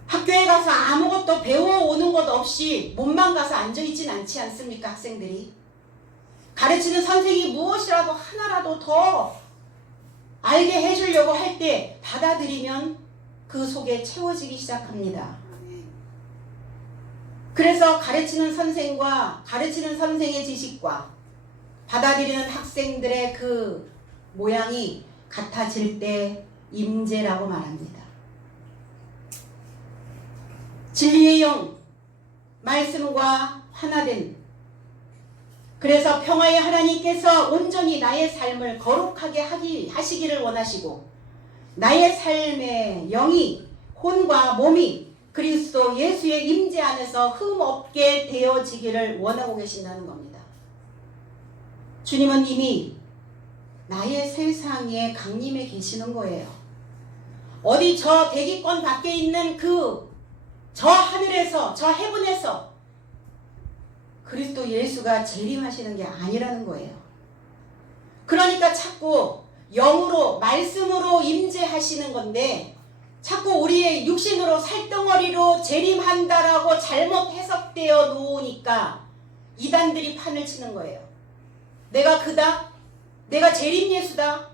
학교에 가서 아무것도 배워오는 것 없이 몸만 가서 앉아있진 않지 않습니까, 학생들이? 가르치는 선생이 무엇이라도 하나라도 더 알게 해주려고 할 때 받아들이면 그 속에 채워지기 시작합니다. 그래서 가르치는 선생과 가르치는 선생의 지식과 받아들이는 학생들의 그 모양이 같아질 때 임재라고 말합니다. 진리의 영, 말씀과 하나된, 그래서 평화의 하나님께서 온전히 나의 삶을 거룩하게 하시기를 원하시고 나의 삶의 영이, 혼과 몸이 그리스도 예수의 임재 안에서 흠없게 되어지기를 원하고 계신다는 겁니다. 주님은 이미 나의 세상에 강림해 계시는 거예요. 어디 저 대기권 밖에 있는 저 하늘에서, 저 헤븐에서 그리스도 예수가 재림하시는 게 아니라는 거예요. 그러니까 자꾸 영으로, 말씀으로 임재하시는 건데 자꾸 우리의 육신으로 살덩어리로 재림한다라고 잘못 해석되어 놓으니까 이단들이 판을 치는 거예요. 내가 그다? 내가 재림 예수다?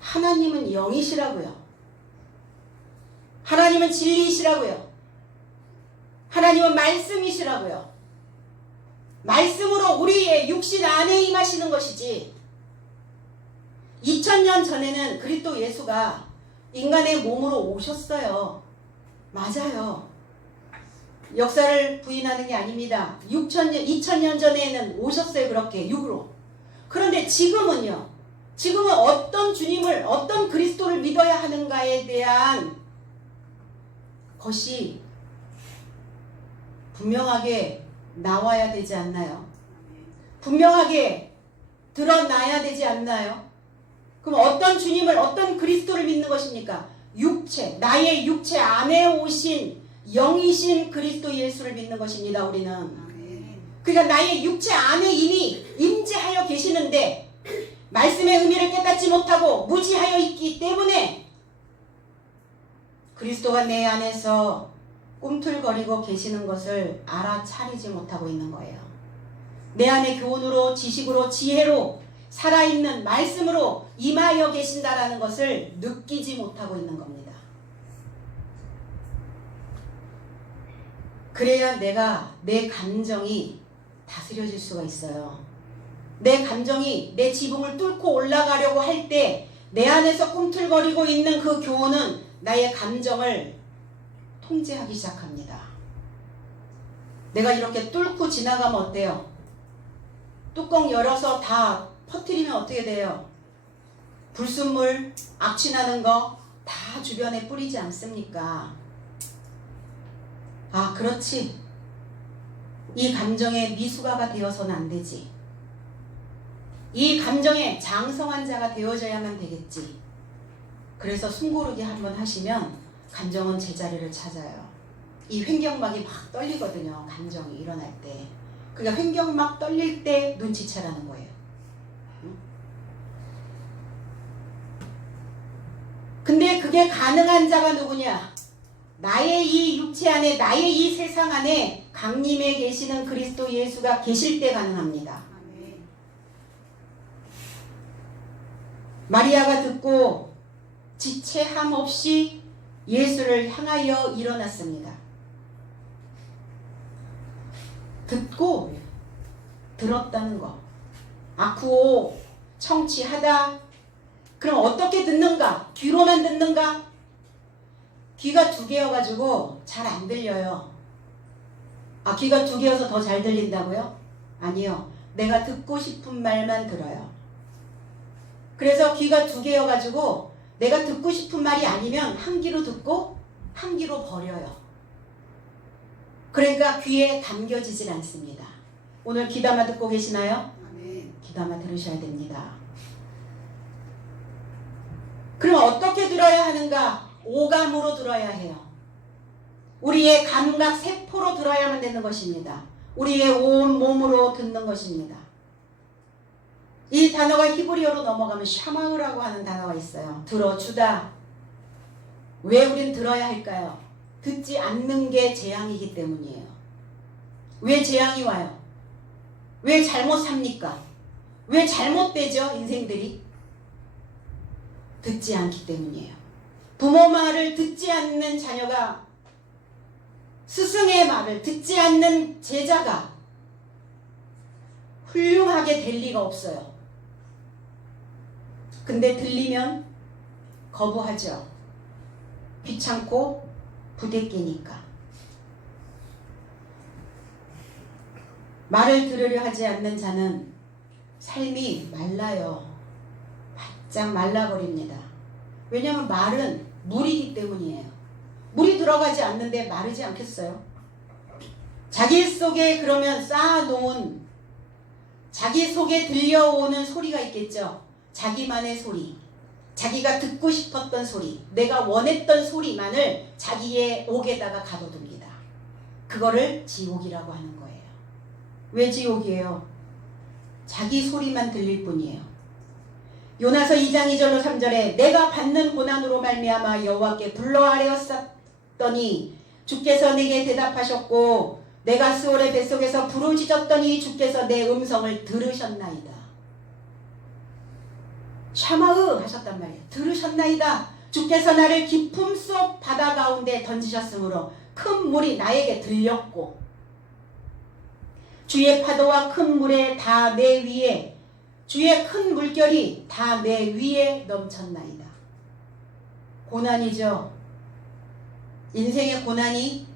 하나님은 영이시라고요. 하나님은 진리이시라고요. 하나님은 말씀이시라고요. 말씀으로 우리의 육신 안에 임하시는 것이지 2000년 전에는 그리스도 예수가 인간의 몸으로 오셨어요. 맞아요. 역사를 부인하는 게 아닙니다. 2000년 전에는 오셨어요. 그렇게 육으로. 그런데 지금은요. 지금은 어떤 주님을, 어떤 그리스도를 믿어야 하는가에 대한 것이 분명하게 나와야 되지 않나요? 분명하게 드러나야 되지 않나요? 그럼 어떤 주님을, 어떤 그리스도를 믿는 것입니까? 육체, 나의 육체 안에 오신 영이신 그리스도 예수를 믿는 것입니다. 우리는. 그러니까 나의 육체 안에 이미 임재하여 계시는데 말씀의 의미를 깨닫지 못하고 무지하여 있기 때문에 그리스도가 내 안에서 꿈틀거리고 계시는 것을 알아차리지 못하고 있는 거예요. 내 안에 교훈으로, 지식으로, 지혜로 살아있는 말씀으로 임하여 계신다라는 것을 느끼지 못하고 있는 겁니다. 그래야 내 감정이 다스려질 수가 있어요. 내 감정이 내 지붕을 뚫고 올라가려고 할 때 내 안에서 꿈틀거리고 있는 그 교훈은 나의 감정을 통제하기 시작합니다. 내가 이렇게 뚫고 지나가면 어때요? 뚜껑 열어서 다 퍼뜨리면 어떻게 돼요? 불순물, 악취나는 거 다 주변에 뿌리지 않습니까? 아, 그렇지. 이 감정에 미숙아가 되어서는 안 되지. 이 감정에 장성한 자가 되어져야만 되겠지. 그래서 숨고르기 한번 하시면 감정은 제자리를 찾아요. 이 횡격막이 막 떨리거든요. 감정이 일어날 때. 그러니까 횡격막 떨릴 때 눈치채라는 거예요. 근데 그게 가능한 자가 누구냐? 나의 이 육체 안에, 나의 이 세상 안에 강림에 계시는 그리스도 예수가 계실 때 가능합니다. 마리아가 듣고 지체함 없이 예수를 향하여 일어났습니다. 듣고 들었다는 거. 아쿠오 청취하다 그럼 어떻게 듣는가? 귀로만 듣는가? 귀가 두 개여가지고 잘 안 들려요. 아, 귀가 두 개여서 더 잘 들린다고요? 아니요. 내가 듣고 싶은 말만 들어요. 그래서 귀가 두 개여가지고 내가 듣고 싶은 말이 아니면 한 귀로 듣고 한 귀로 버려요. 그러니까 귀에 담겨지질 않습니다. 오늘 귀담아 듣고 계시나요? 귀담아 들으셔야 됩니다. 그럼 어떻게 들어야 하는가? 오감으로 들어야 해요. 우리의 감각 세포로 들어야만 되는 것입니다. 우리의 온 몸으로 듣는 것입니다. 이 단어가 히브리어로 넘어가면 샤마흐라고 하는 단어가 있어요. 들어주다. 왜 우린 들어야 할까요? 듣지 않는 게 재앙이기 때문이에요. 왜 재앙이 와요? 왜 잘못 삽니까? 왜 잘못되죠? 인생들이? 듣지 않기 때문이에요. 부모 말을 듣지 않는 자녀가, 스승의 말을 듣지 않는 제자가 훌륭하게 될 리가 없어요. 근데 들리면 거부하죠. 귀찮고 부대끼니까. 말을 들으려 하지 않는 자는 삶이 말라요. 바짝 말라버립니다. 왜냐하면 말은 물이기 때문이에요. 물이 들어가지 않는데 마르지 않겠어요? 자기 속에 그러면 쌓아놓은, 자기 속에 들려오는 소리가 있겠죠. 자기만의 소리, 자기가 듣고 싶었던 소리, 내가 원했던 소리만을 자기의 옥에다가 가둬둡니다. 그거를 지옥이라고 하는 거예요. 왜 지옥이에요? 자기 소리만 들릴 뿐이에요. 요나서 2장 2절로 3절에 내가 받는 고난으로 말미암아 여호와께 불러아뢰었더니 주께서 내게 대답하셨고 내가 스올의 뱃속에서 부르짖었더니 주께서 내 음성을 들으셨나이다. 샤마흐 하셨단 말이에요. 들으셨나이다. 주께서 나를 깊음 속 바다 가운데 던지셨으므로 큰 물이 나에게 들렸고 주의 파도와 큰 물에 다 내 위에, 주의 큰 물결이 다 내 위에 넘쳤나이다. 고난이죠. 인생의 고난이,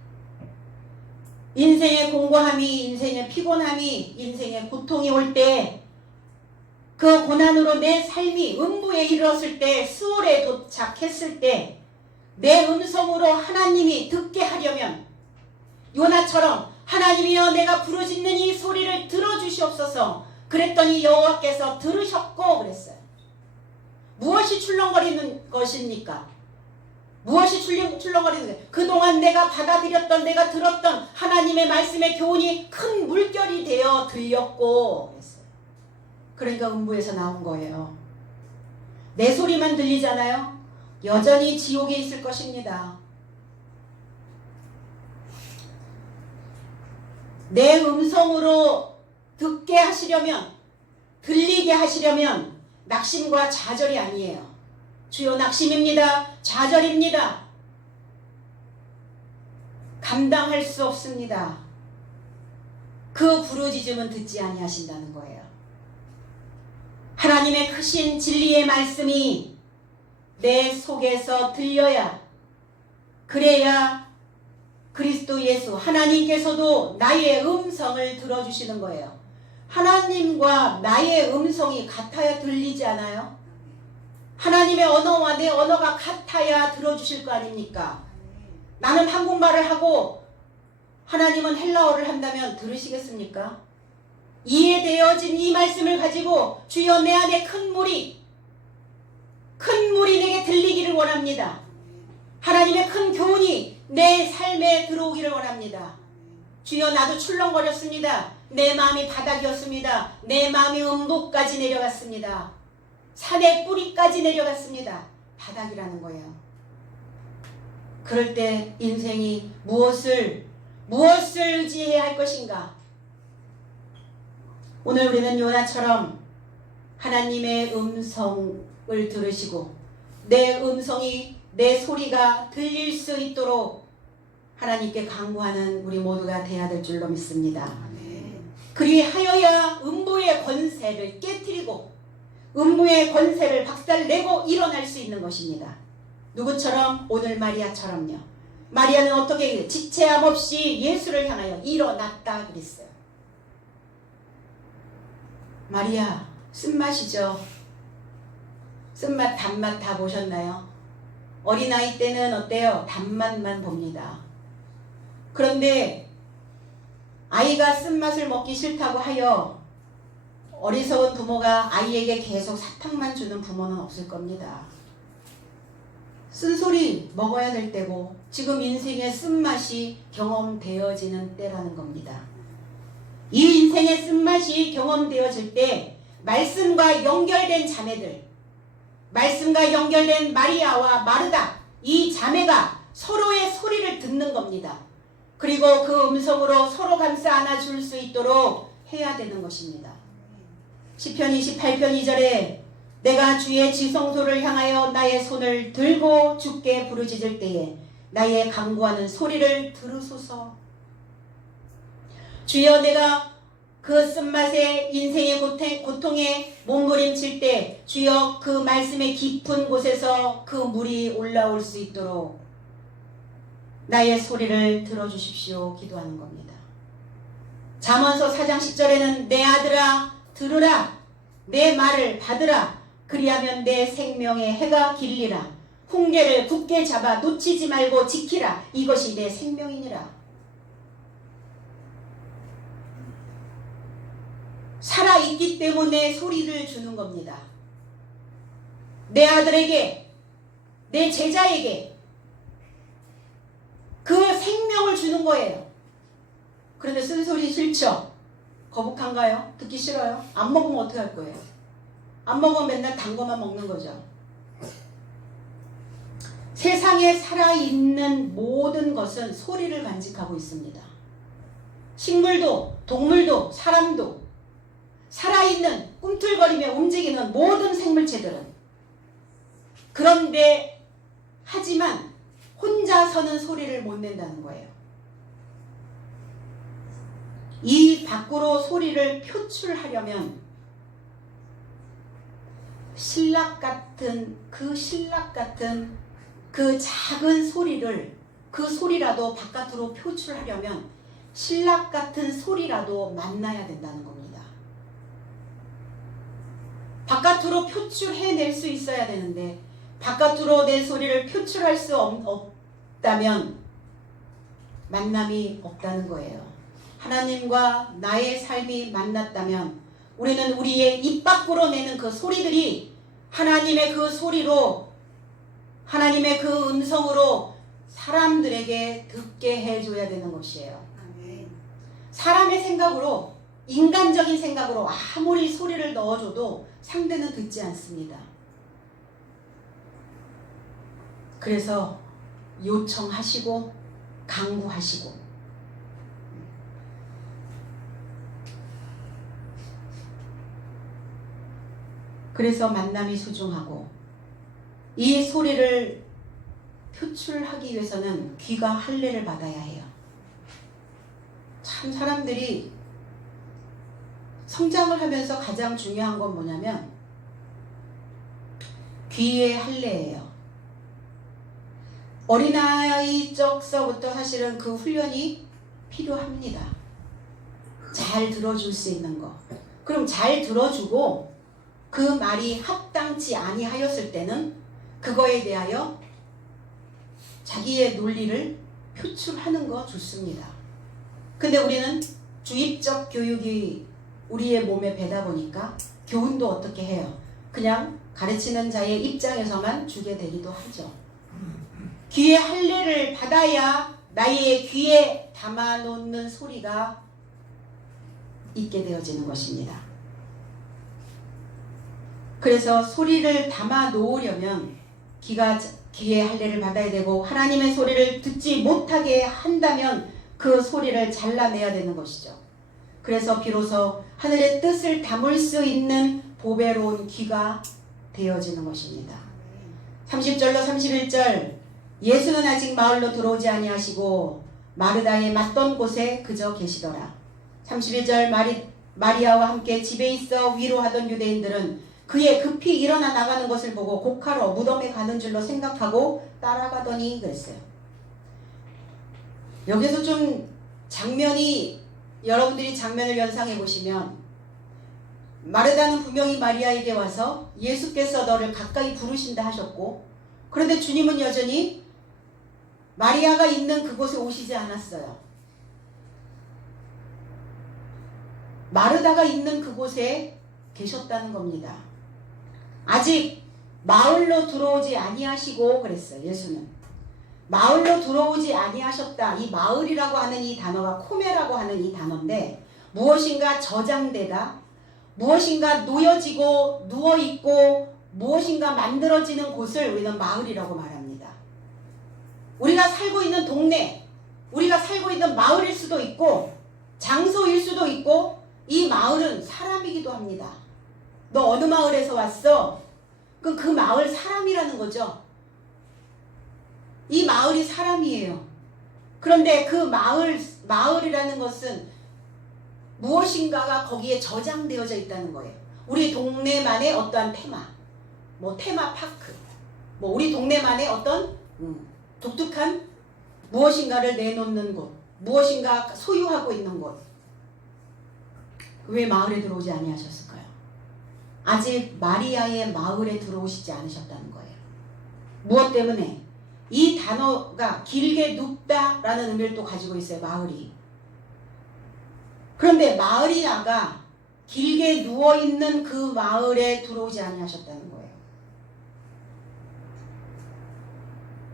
인생의 공고함이, 인생의 피곤함이, 인생의 고통이 올 때, 그 고난으로 내 삶이 음부에 이르렀을 때, 스올에 도착했을 때 내 음성으로 하나님이 듣게 하려면 요나처럼 하나님이여 내가 부르짖는 이 소리를 들어주시옵소서. 그랬더니 여호와께서 들으셨고 그랬어요. 무엇이 출렁거리는 것입니까? 무엇이 출렁거리는 거예요? 그동안 내가 받아들였던, 내가 들었던 하나님의 말씀의 교훈이 큰 물결이 되어 들렸고 그랬어요. 그러니까 음부에서 나온 거예요. 내 소리만 들리잖아요. 여전히 지옥에 있을 것입니다. 내 음성으로 듣게 하시려면, 들리게 하시려면 낙심과 좌절이 아니에요. 주여 낙심입니다. 좌절입니다. 감당할 수 없습니다. 그 부르짖음은 듣지 아니하신다는 거예요. 하나님의 크신 진리의 말씀이 내 속에서 들려야, 그래야 그리스도 예수 하나님께서도 나의 음성을 들어주시는 거예요. 하나님과 나의 음성이 같아야 들리지 않아요? 하나님의 언어와 내 언어가 같아야 들어주실 거 아닙니까? 나는 한국말을 하고 하나님은 헬라어를 한다면 들으시겠습니까? 이해되어진 이 말씀을 가지고 주여 내 안에 큰 물이 내게 들리기를 원합니다. 하나님의 큰 교훈이 내 삶에 들어오기를 원합니다. 주여 나도 출렁거렸습니다. 내 마음이 바닥이었습니다. 내 마음이 음부까지 내려갔습니다. 산의 뿌리까지 내려갔습니다. 바닥이라는 거예요. 그럴 때 인생이 무엇을 의지해야 할 것인가? 오늘 우리는 요나처럼 하나님의 음성을 들으시고 내 음성이, 내 소리가 들릴 수 있도록 하나님께 간구하는 우리 모두가 되어야 될 줄로 믿습니다. 그리하여야 음부의 권세를 깨트리고 음부의 권세를 박살 용기를 내고 일어날 수 있는 것입니다. 누구처럼? 오늘 마리아처럼요. 마리아는 어떻게 지체함 없이 예수를 향하여 일어났다 그랬어요. 마리아 쓴맛이죠. 쓴맛 단맛 다 보셨나요? 어린아이 때는 어때요? 단맛만 봅니다. 그런데 아이가 쓴맛을 먹기 싫다고 하여 어리석은 부모가 아이에게 계속 사탕만 주는 부모는 없을 겁니다. 쓴소리 먹어야 될 때고 지금 인생의 쓴맛이 경험되어지는 때라는 겁니다. 이 인생의 쓴맛이 경험되어질 때 말씀과 연결된 자매들, 말씀과 연결된 마리아와 마르다, 이 자매가 서로의 소리를 듣는 겁니다. 그리고 그 음성으로 서로 감싸 안아줄 수 있도록 해야 되는 것입니다. 시편 28편 2절에 내가 주의 지성소를 향하여 나의 손을 들고 주께 부르짖을 때에 나의 간구하는 소리를 들으소서. 주여, 내가 그 쓴맛에 인생의 고통에 몸부림칠 때 주여 그 말씀의 깊은 곳에서 그 물이 올라올 수 있도록 나의 소리를 들어주십시오 기도하는 겁니다. 잠언서 4장 10절에는 내 아들아 들으라, 내 말을 받으라, 그리하면 내 생명의 해가 길리라. 훈계를 굳게 잡아 놓치지 말고 지키라. 이것이 내 생명이니라. 살아있기 때문에 소리를 주는 겁니다. 내 아들에게, 내 제자에게 그 생명을 주는 거예요. 그런데 쓴소리 싫죠? 거북한가요? 듣기 싫어요? 안 먹으면 어떻게 할 거예요? 안 먹으면 맨날 단 것만 먹는 거죠. 세상에 살아있는 모든 것은 소리를 간직하고 있습니다. 식물도, 동물도, 사람도, 살아있는, 꿈틀거리며 움직이는 모든 생물체들은. 그런데 하지만 혼자서는 소리를 못 낸다는 거예요. 이 밖으로 소리를 표출하려면 신락 같은 그 작은 소리를, 그 소리라도 바깥으로 표출하려면 신락 같은 소리라도 만나야 된다는 겁니다. 바깥으로 표출해낼 수 있어야 되는데 바깥으로 내 소리를 표출할 수 없다면 만남이 없다는 거예요. 하나님과 나의 삶이 만났다면 우리는 우리의 입 밖으로 내는 그 소리들이 하나님의 그 소리로, 하나님의 그 음성으로 사람들에게 듣게 해줘야 되는 것이에요. 사람의 생각으로, 인간적인 생각으로 아무리 소리를 넣어줘도 상대는 듣지 않습니다. 그래서 요청하시고 강구하시고, 그래서 만남이 소중하고, 이 소리를 표출하기 위해서는 귀가 할례를 받아야 해요. 참 사람들이 성장을 하면서 가장 중요한 건 뭐냐면 귀의 할례예요. 어린아이적서부터 사실은 그 훈련이 필요합니다. 잘 들어줄 수 있는 거. 그럼 잘 들어주고 그 말이 합당치 아니하였을 때는 그거에 대하여 자기의 논리를 표출하는 거 좋습니다. 근데 우리는 주입적 교육이 우리의 몸에 배다 보니까 교훈도 어떻게 해요? 그냥 가르치는 자의 입장에서만 주게 되기도 하죠. 귀의 할례를 받아야 나의 귀에 담아놓는 소리가 있게 되어지는 것입니다. 그래서 소리를 담아 놓으려면 귀의 할례를 받아야 되고, 하나님의 소리를 듣지 못하게 한다면 그 소리를 잘라내야 되는 것이죠. 그래서 비로소 하늘의 뜻을 담을 수 있는 보배로운 귀가 되어지는 것입니다. 30절로 31절, 예수는 아직 마을로 들어오지 아니하시고 마르다의 맞던 곳에 그저 계시더라. 31절, 마리아와 함께 집에 있어 위로하던 유대인들은 그의 급히 일어나 나가는 것을 보고 곡하러 무덤에 가는 줄로 생각하고 따라가더니 그랬어요. 여기서 좀 장면이, 여러분들이 장면을 연상해 보시면, 마르다는 분명히 마리아에게 와서 예수께서 너를 가까이 부르신다 하셨고, 그런데 주님은 여전히 마리아가 있는 그곳에 오시지 않았어요. 마르다가 있는 그곳에 계셨다는 겁니다. 아직 마을로 들어오지 아니하시고 그랬어요. 예수는 마을로 들어오지 아니하셨다. 이 마을이라고 하는 이 단어가 코메라고 하는 이 단어인데, 무엇인가 저장되다, 무엇인가 놓여지고 누워있고 무엇인가 만들어지는 곳을 우리는 마을이라고 말합니다. 우리가 살고 있는 동네, 우리가 살고 있는 마을일 수도 있고 장소일 수도 있고, 이 마을은 사람이기도 합니다. 너 어느 마을에서 왔어? 그럼 그 마을 사람이라는 거죠. 이 마을이 사람이에요. 그런데 그 마을이라는 것은 무엇인가가 거기에 저장되어져 있다는 거예요. 우리 동네만의 어떠한 테마, 뭐 테마파크, 뭐 우리 동네만의 어떤 독특한 무엇인가를 내놓는 곳, 무엇인가 소유하고 있는 곳. 왜 마을에 들어오지 아니하셨을까요? 아직 마리아의 마을에 들어오시지 않으셨다는 거예요. 무엇 때문에? 이 단어가 길게 눕다라는 의미를 또 가지고 있어요. 마을이. 그런데 마리아가 길게 누워있는 그 마을에 들어오지 아니하셨다는 거예요.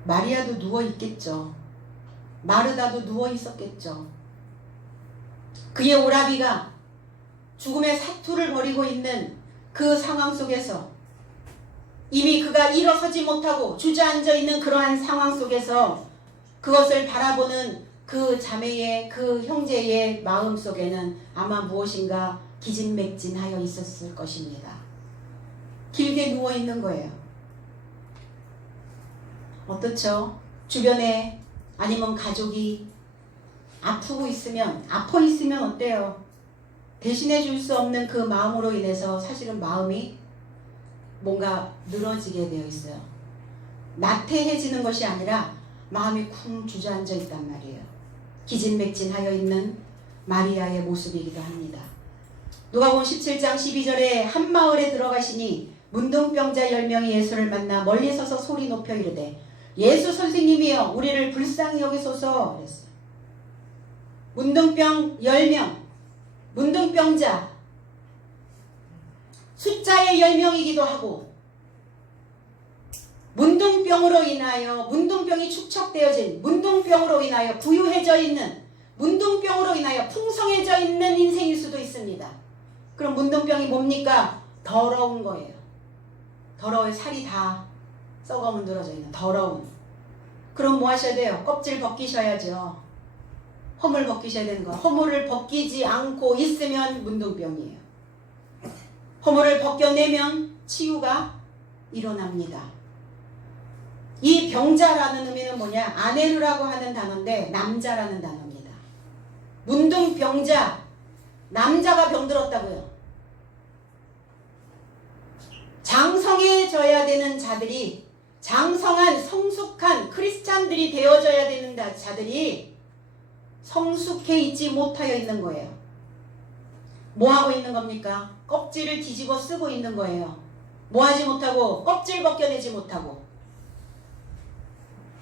마리아도 누워있겠죠. 마르다도 누워있었겠죠. 그의 오라비가 죽음의 사투를 벌이고 있는 그 상황 속에서, 이미 그가 일어서지 못하고 주저앉아 있는 그러한 상황 속에서 그것을 바라보는 그 자매의, 그 형제의 마음 속에는 아마 무엇인가 기진맥진하여 있었을 것입니다. 길게 누워있는 거예요. 어떻죠? 주변에 아니면 가족이 아프고 있으면, 아파 있으면 어때요? 대신해 줄 수 없는 그 마음으로 인해서 사실은 마음이 뭔가 늘어지게 되어 있어요. 나태해지는 것이 아니라 마음이 쿵 주저앉아 있단 말이에요. 기진맥진하여 있는 마리아의 모습이기도 합니다. 누가복음 17장 12절에 한 마을에 들어가시니 문둥병자 10명이 예수를 만나 멀리 서서 소리 높여 이르되 예수 선생님이여 우리를 불쌍히 여기소서 그랬어요. 문둥병 10명, 문둥병자, 숫자의 10명이기도 하고, 문둥병으로 인하여, 문둥병이 축적되어진, 문둥병으로 인하여 부유해져 있는, 문둥병으로 인하여 풍성해져 있는 인생일 수도 있습니다. 그럼 문둥병이 뭡니까? 더러운 거예요. 더러운, 살이 다 썩어 문드러져 있는 더러운. 그럼 뭐 하셔야 돼요? 껍질 벗기셔야죠. 허물 벗기셔야 되는 거예요. 허물을 벗기지 않고 있으면 문둥병이에요. 허물을 벗겨내면 치유가 일어납니다. 이 병자라는 의미는 뭐냐? 아네르라고 하는 단어인데 남자라는 단어입니다. 문둥병자, 남자가 병들었다고요. 장성해져야 되는 자들이, 장성한 성숙한 크리스찬들이 되어져야 되는 자들이 성숙해 있지 못하여 있는 거예요. 뭐 하고 있는 겁니까? 껍질을 뒤집어 쓰고 있는 거예요. 뭐 하지 못하고? 껍질 벗겨내지 못하고.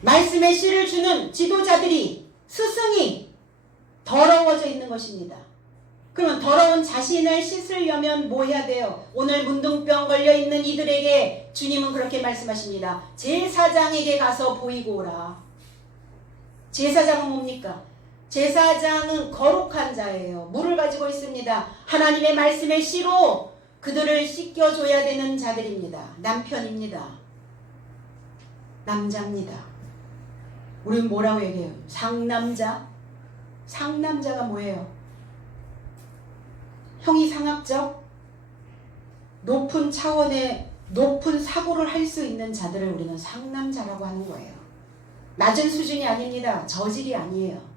말씀의 씨를 주는 지도자들이, 스승이 더러워져 있는 것입니다. 그러면 더러운 자신을 씻으려면 뭐 해야 돼요? 오늘 문둥병 걸려있는 이들에게 주님은 그렇게 말씀하십니다. 제사장에게 가서 보이고 오라. 제사장은 뭡니까? 제사장은 거룩한 자예요. 물을 가지고 있습니다. 하나님의 말씀의 씨로 그들을 씻겨줘야 되는 자들입니다. 남편입니다. 남자입니다. 우리는 뭐라고 얘기해요? 상남자? 상남자가 뭐예요? 형이상학적 높은 차원의 높은 사고를 할 수 있는 자들을 우리는 상남자라고 하는 거예요. 낮은 수준이 아닙니다. 저질이 아니에요.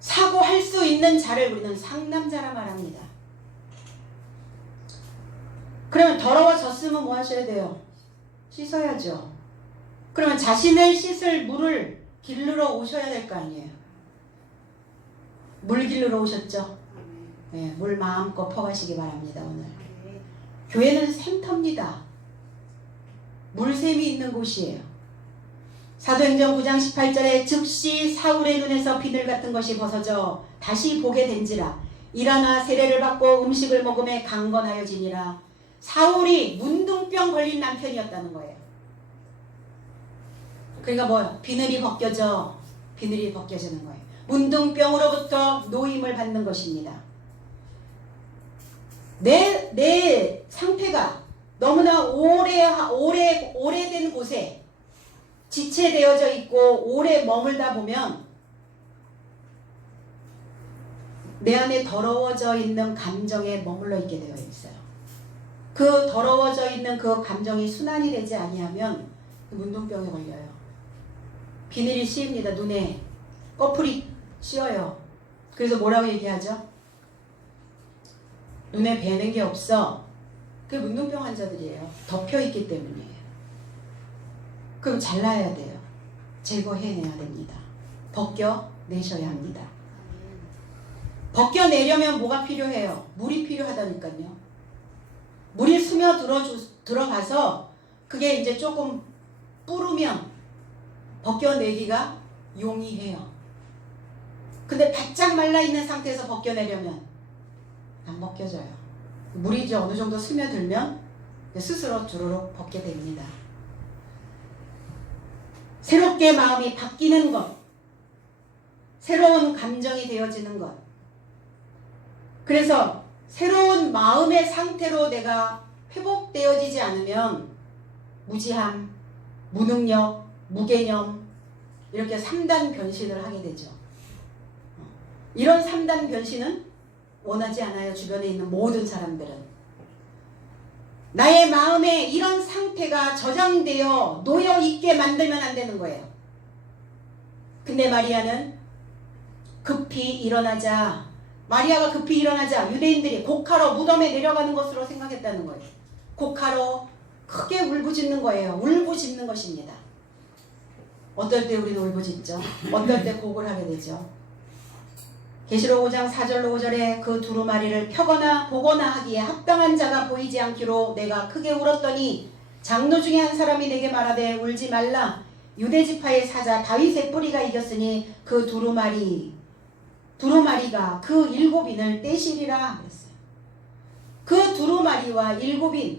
사고할 수 있는 자를 우리는 상남자라 말합니다. 그러면 더러워졌으면 뭐 하셔야 돼요? 씻어야죠. 그러면 자신을 씻을 물을 길르러 오셔야 될 거 아니에요. 물 길르러 오셨죠? 네, 물 마음껏 퍼가시기 바랍니다. 오늘 교회는 샘터입니다. 물샘이 있는 곳이에요. 사도행전 9장 18절에 즉시 사울의 눈에서 비늘 같은 것이 벗어져 다시 보게 된지라 일어나 세례를 받고 음식을 먹음에 강건하여지니라. 사울이 문둥병 걸린 남편이었다는 거예요. 그러니까 뭐 비늘이 벗겨지는 거예요. 문둥병으로부터 노임을 받는 것입니다. 내 상태가 너무나 오래된 곳에 지체되어져 있고 오래 머물다 보면 내 안에 더러워져 있는 감정에 머물러 있게 되어 있어요. 그 더러워져 있는 그 감정이 순환이 되지 아니하면 문둥병에 걸려요. 비늘이 씌입니다. 눈에 꺼풀이 씌어요. 그래서 뭐라고 얘기하죠? 눈에 배는 게 없어. 그게 문둥병 환자들이에요. 덮여있기 때문이에요. 그럼 잘라야 돼요. 제거해내야 됩니다. 벗겨내셔야 합니다. 벗겨내려면 뭐가 필요해요? 물이 필요하다니까요. 물이 스며 들어가서 그게 이제 조금 뿌르면 벗겨내기가 용이해요. 근데 바짝 말라있는 상태에서 벗겨내려면 안 벗겨져요. 물이 이제 어느 정도 스며들면 스스로 주르륵 벗게 됩니다. 새롭게 마음이 바뀌는 것, 새로운 감정이 되어지는 것. 그래서 새로운 마음의 상태로 내가 회복되어지지 않으면 무지함, 무능력, 무개념 이렇게 3단 변신을 하게 되죠. 이런 3단 변신은 원하지 않아요. 주변에 있는 모든 사람들은. 나의 마음에 이런 상태가 저장되어 놓여있게 만들면 안 되는 거예요. 근데 마리아는 급히 일어나자, 마리아가 급히 일어나자 유대인들이 곡하러 무덤에 내려가는 것으로 생각했다는 거예요. 곡하러 크게 울부짖는 거예요. 울부짖는 것입니다. 어떨 때 우리는 울부짖죠? 어떨 때 곡을 하게 되죠? 계시록 5장 4절로 5절에 그 두루마리를 펴거나 보거나 하기에 합당한 자가 보이지 않기로 내가 크게 울었더니 장로 중에 한 사람이 내게 말하되 울지 말라. 유대지파의 사자 다윗의 뿌리가 이겼으니 그 두루마리가 그 7인을 떼시리라 그랬어요. 그 두루마리와 7인,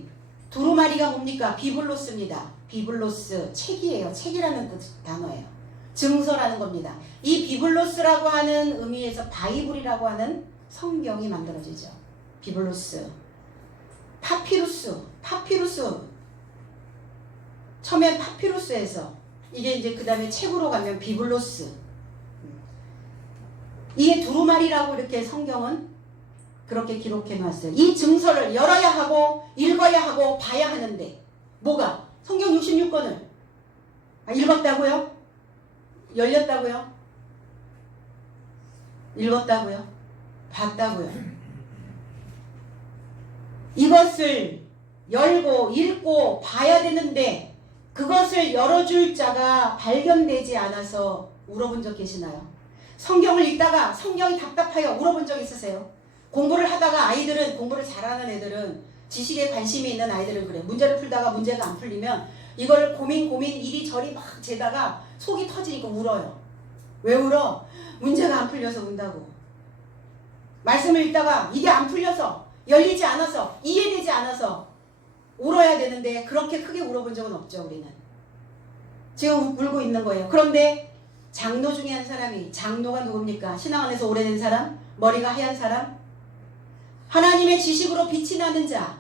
두루마리가 뭡니까? 비블로스입니다. 비블로스, 책이에요. 책이라는 단어예요. 증서라는 겁니다. 이 비블로스라고 하는 의미에서 바이블이라고 하는 성경이 만들어지죠. 비블로스. 파피루스. 처음엔 파피루스에서 이게 이제 그 다음에 책으로 가면 비블로스. 이게 두루마리라고 이렇게 성경은 그렇게 기록해 놨어요. 이 증서를 열어야 하고 읽어야 하고 봐야 하는데 뭐가? 성경 66권을 읽었다고요? 열렸다고요? 읽었다고요? 봤다고요? 이것을 열고 읽고 봐야 되는데 그것을 열어줄 자가 발견되지 않아서 울어본 적 계시나요? 성경을 읽다가 성경이 답답하여 울어본 적 있으세요? 공부를 하다가 아이들은, 공부를 잘하는 애들은, 지식에 관심이 있는 아이들은 그래. 문제를 풀다가 문제가 안 풀리면 이걸 고민 이리저리 막 재다가 속이 터지니까 울어요. 왜 울어? 문제가 안 풀려서 운다고. 말씀을 읽다가 이게 안 풀려서, 열리지 않아서, 이해되지 않아서 울어야 되는데 그렇게 크게 울어본 적은 없죠. 우리는 지금 울고 있는 거예요. 그런데 장로 중에 한 사람이, 장로가 누굽니까? 신앙 안에서 오래된 사람, 머리가 하얀 사람, 하나님의 지식으로 빛이 나는 자,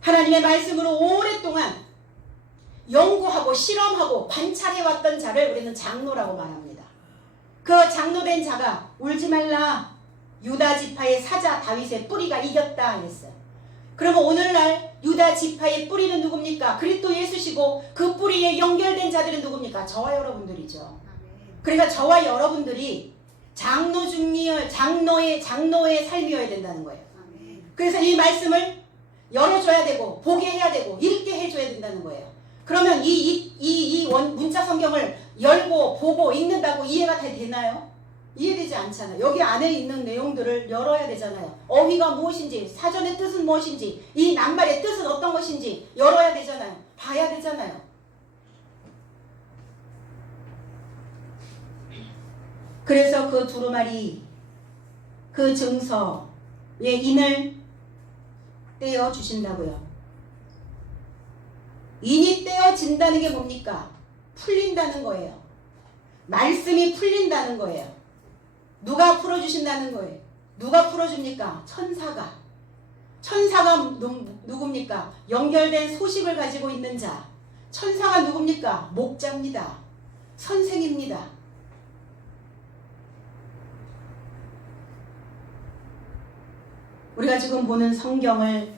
하나님의 말씀으로 오랫동안 연구하고 실험하고 관찰해왔던 자를 우리는 장로라고 말합니다. 그 장로된 자가 울지 말라. 유다 지파의 사자 다윗의 뿌리가 이겼다 했어요. 그러면 오늘날 유다 지파의 뿌리는 누굽니까? 그리스도 예수시고 그 뿌리에 연결된 자들은 누굽니까? 저와 여러분들이죠. 그러니까 저와 여러분들이 장로의 삶이어야 된다는 거예요. 그래서 이 말씀을 열어줘야 되고 보게 해야 되고 읽게 해줘야 된다는 거예요. 그러면 이 문자 성경을 열고 보고 읽는다고 이해가 다 되나요? 이해되지 않잖아요. 여기 안에 있는 내용들을 열어야 되잖아요. 어휘가 무엇인지, 사전의 뜻은 무엇인지, 이 낱말의 뜻은 어떤 것인지 열어야 되잖아요. 봐야 되잖아요. 그래서 그 두루마리, 그 증서의 인을 떼어 주신다고요. 인이 떼어진다는 게 뭡니까? 풀린다는 거예요. 말씀이 풀린다는 거예요. 누가 풀어주신다는 거예요? 누가 풀어줍니까? 천사가. 천사가 누굽니까? 연결된 소식을 가지고 있는 자. 천사가 누굽니까? 목자입니다. 선생입니다. 우리가 지금 보는 성경을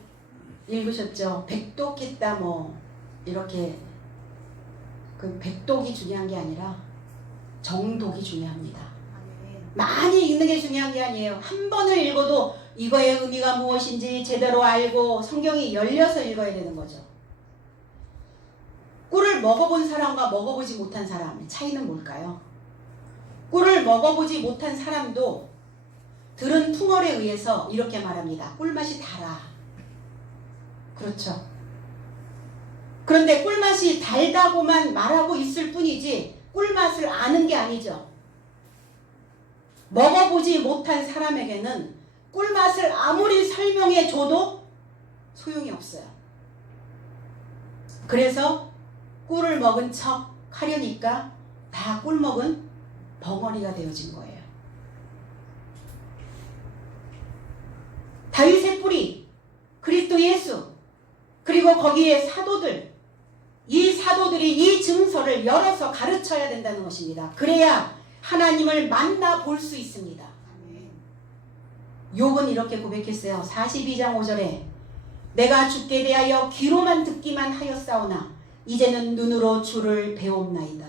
읽으셨죠? 백독했다 이렇게 그 백독이 중요한 게 아니라 정독이 중요합니다. 많이 읽는 게 중요한 게 아니에요. 한 번을 읽어도 이거의 의미가 무엇인지 제대로 알고 성경이 열려서 읽어야 되는 거죠. 꿀을 먹어본 사람과 먹어보지 못한 사람 차이는 뭘까요? 꿀을 먹어보지 못한 사람도 들은 풍월에 의해서 이렇게 말합니다. 꿀맛이 달아. 그렇죠. 그런데 꿀맛이 달다고만 말하고 있을 뿐이지 꿀맛을 아는 게 아니죠. 먹어보지 못한 사람에게는 꿀맛을 아무리 설명해 줘도 소용이 없어요. 그래서 꿀을 먹은 척 하려니까 다 꿀 먹은 벙어리가 되어진 거예요. 다윗의 뿌리, 그리스도 예수, 그리고 거기에 사도들, 이 사도들이 이 증서를 열어서 가르쳐야 된다는 것입니다. 그래야 하나님을 만나볼 수 있습니다. 욥은 이렇게 고백했어요. 42장 5절에 내가 주께 대하여 귀로만 듣기만 하였사오나 이제는 눈으로 주를 배옵나이다.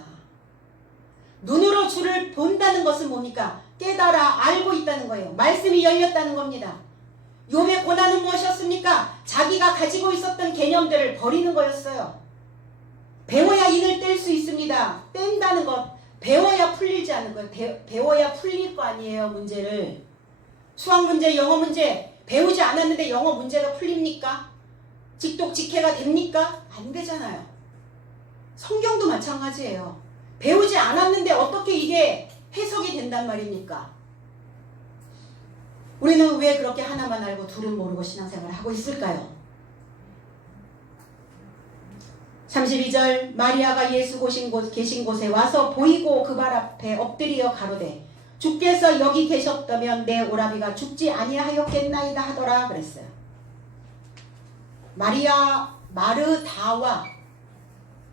눈으로 주를 본다는 것은 뭡니까? 깨달아 알고 있다는 거예요. 말씀이 열렸다는 겁니다. 욥의 고난은 무엇이었습니까? 자기가 가지고 있었던 개념들을 버리는 거였어요. 배워야 인을 뗄 수 있습니다. 뗀다는 것, 배워야 풀리지 않는 거예요. 배워야 풀릴 거 아니에요, 문제를. 수학 문제, 영어 문제 배우지 않았는데 영어 문제가 풀립니까? 직독직해가 됩니까? 안 되잖아요. 성경도 마찬가지예요. 배우지 않았는데 어떻게 이게 해석이 된단 말입니까? 우리는 왜 그렇게 하나만 알고 둘은 모르고 신앙생활을 하고 있을까요? 32절 마리아가 예수 계신 곳에 와서 보이고 그 발 앞에 엎드리어 가로되 주께서 여기 계셨다면 내 오라비가 죽지 아니하였겠나이다 하더라 그랬어요.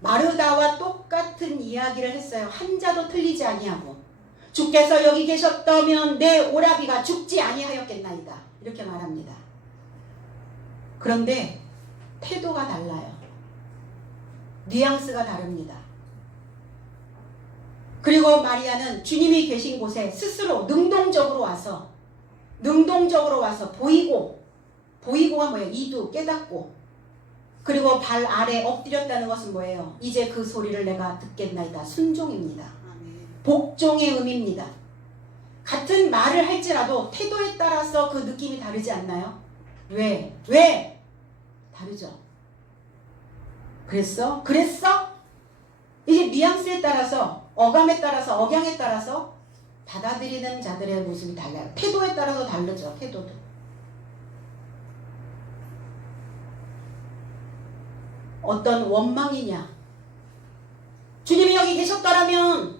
마르다와 똑같은 이야기를 했어요. 한자도 틀리지 아니하고 주께서 여기 계셨다면 내 오라비가 죽지 아니하였겠나이다 이렇게 말합니다. 그런데 태도가 달라요. 뉘앙스가 다릅니다. 그리고 마리아는 주님이 계신 곳에 스스로 능동적으로 와서 보이고가 뭐예요? 이두 깨닫고 그리고 발 아래 엎드렸다는 것은 뭐예요? 이제 그 소리를 내가 듣겠나이다. 순종입니다. 복종의 의미입니다. 같은 말을 할지라도 태도에 따라서 그 느낌이 다르지 않나요? 왜? 다르죠. 그랬어? 이게 뉘앙스에 따라서 어감에 따라서 억양에 따라서 받아들이는 자들의 모습이 달라요. 태도에 따라서 다르죠. 태도도. 어떤 원망이냐. 주님이 여기 계셨더라면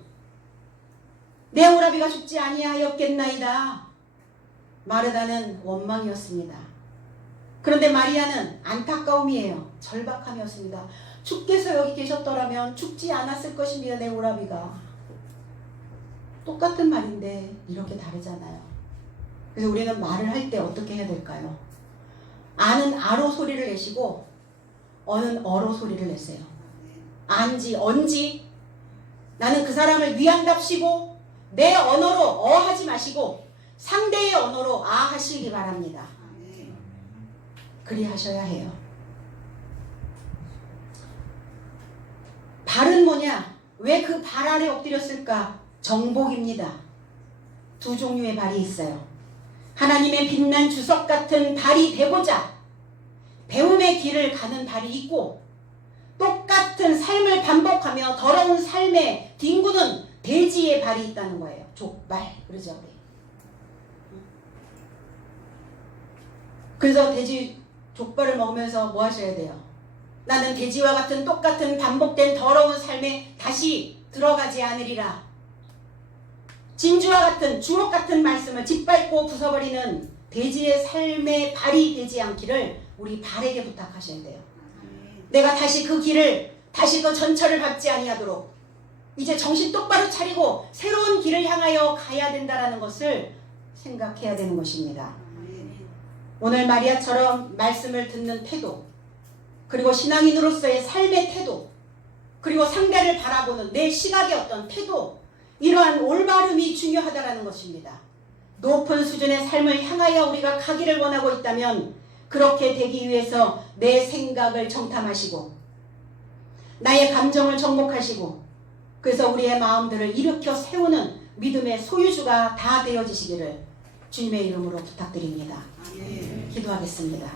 내 오라비가 죽지 아니하였겠나이다. 마르다는 원망이었습니다. 그런데 마리아는 안타까움이에요. 절박함이었습니다. 주께서 여기 계셨더라면 죽지 않았을 것입니다. 내 오라비가. 똑같은 말인데 이렇게 다르잖아요. 그래서 우리는 말을 할 때 어떻게 해야 될까요? 아는 아로 소리를 내시고 어는 어로 소리를 내세요. 안지 언지 나는 그 사람을 위한답시고 내 언어로 하지 마시고 상대의 언어로 하시기 바랍니다. 그리하셔야 해요. 발은 뭐냐? 왜 그 발 아래 엎드렸을까? 정복입니다. 두 종류의 발이 있어요. 하나님의 빛난 주석 같은 발이 되고자 배움의 길을 가는 발이 있고, 똑같은 삶을 반복하며 더러운 삶에 뒹구는 돼지의 발이 있다는 거예요. 족발 그러죠 우리. 그래서 돼지 족발을 먹으면서 뭐 하셔야 돼요? 나는 돼지와 같은 똑같은 반복된 더러운 삶에 다시 들어가지 않으리라. 진주와 같은 주옥 같은 말씀을 짓밟고 부숴버리는 돼지의 삶의 발이 되지 않기를 우리 발에게 부탁하셔야 돼요. 내가 다시 그 길을, 다시 그 전철을 밟지 아니하도록 이제 정신 똑바로 차리고 새로운 길을 향하여 가야 된다라는 것을 생각해야 되는 것입니다. 오늘 마리아처럼 말씀을 듣는 태도, 그리고 신앙인으로서의 삶의 태도, 그리고 상대를 바라보는 내 시각의 어떤 태도, 이러한 올바름이 중요하다라는 것입니다. 높은 수준의 삶을 향하여 우리가 가기를 원하고 있다면 그렇게 되기 위해서 내 생각을 정탐하시고 나의 감정을 정복하시고, 그래서 우리의 마음들을 일으켜 세우는 믿음의 소유주가 다 되어지시기를 주님의 이름으로 부탁드립니다. 기도하겠습니다.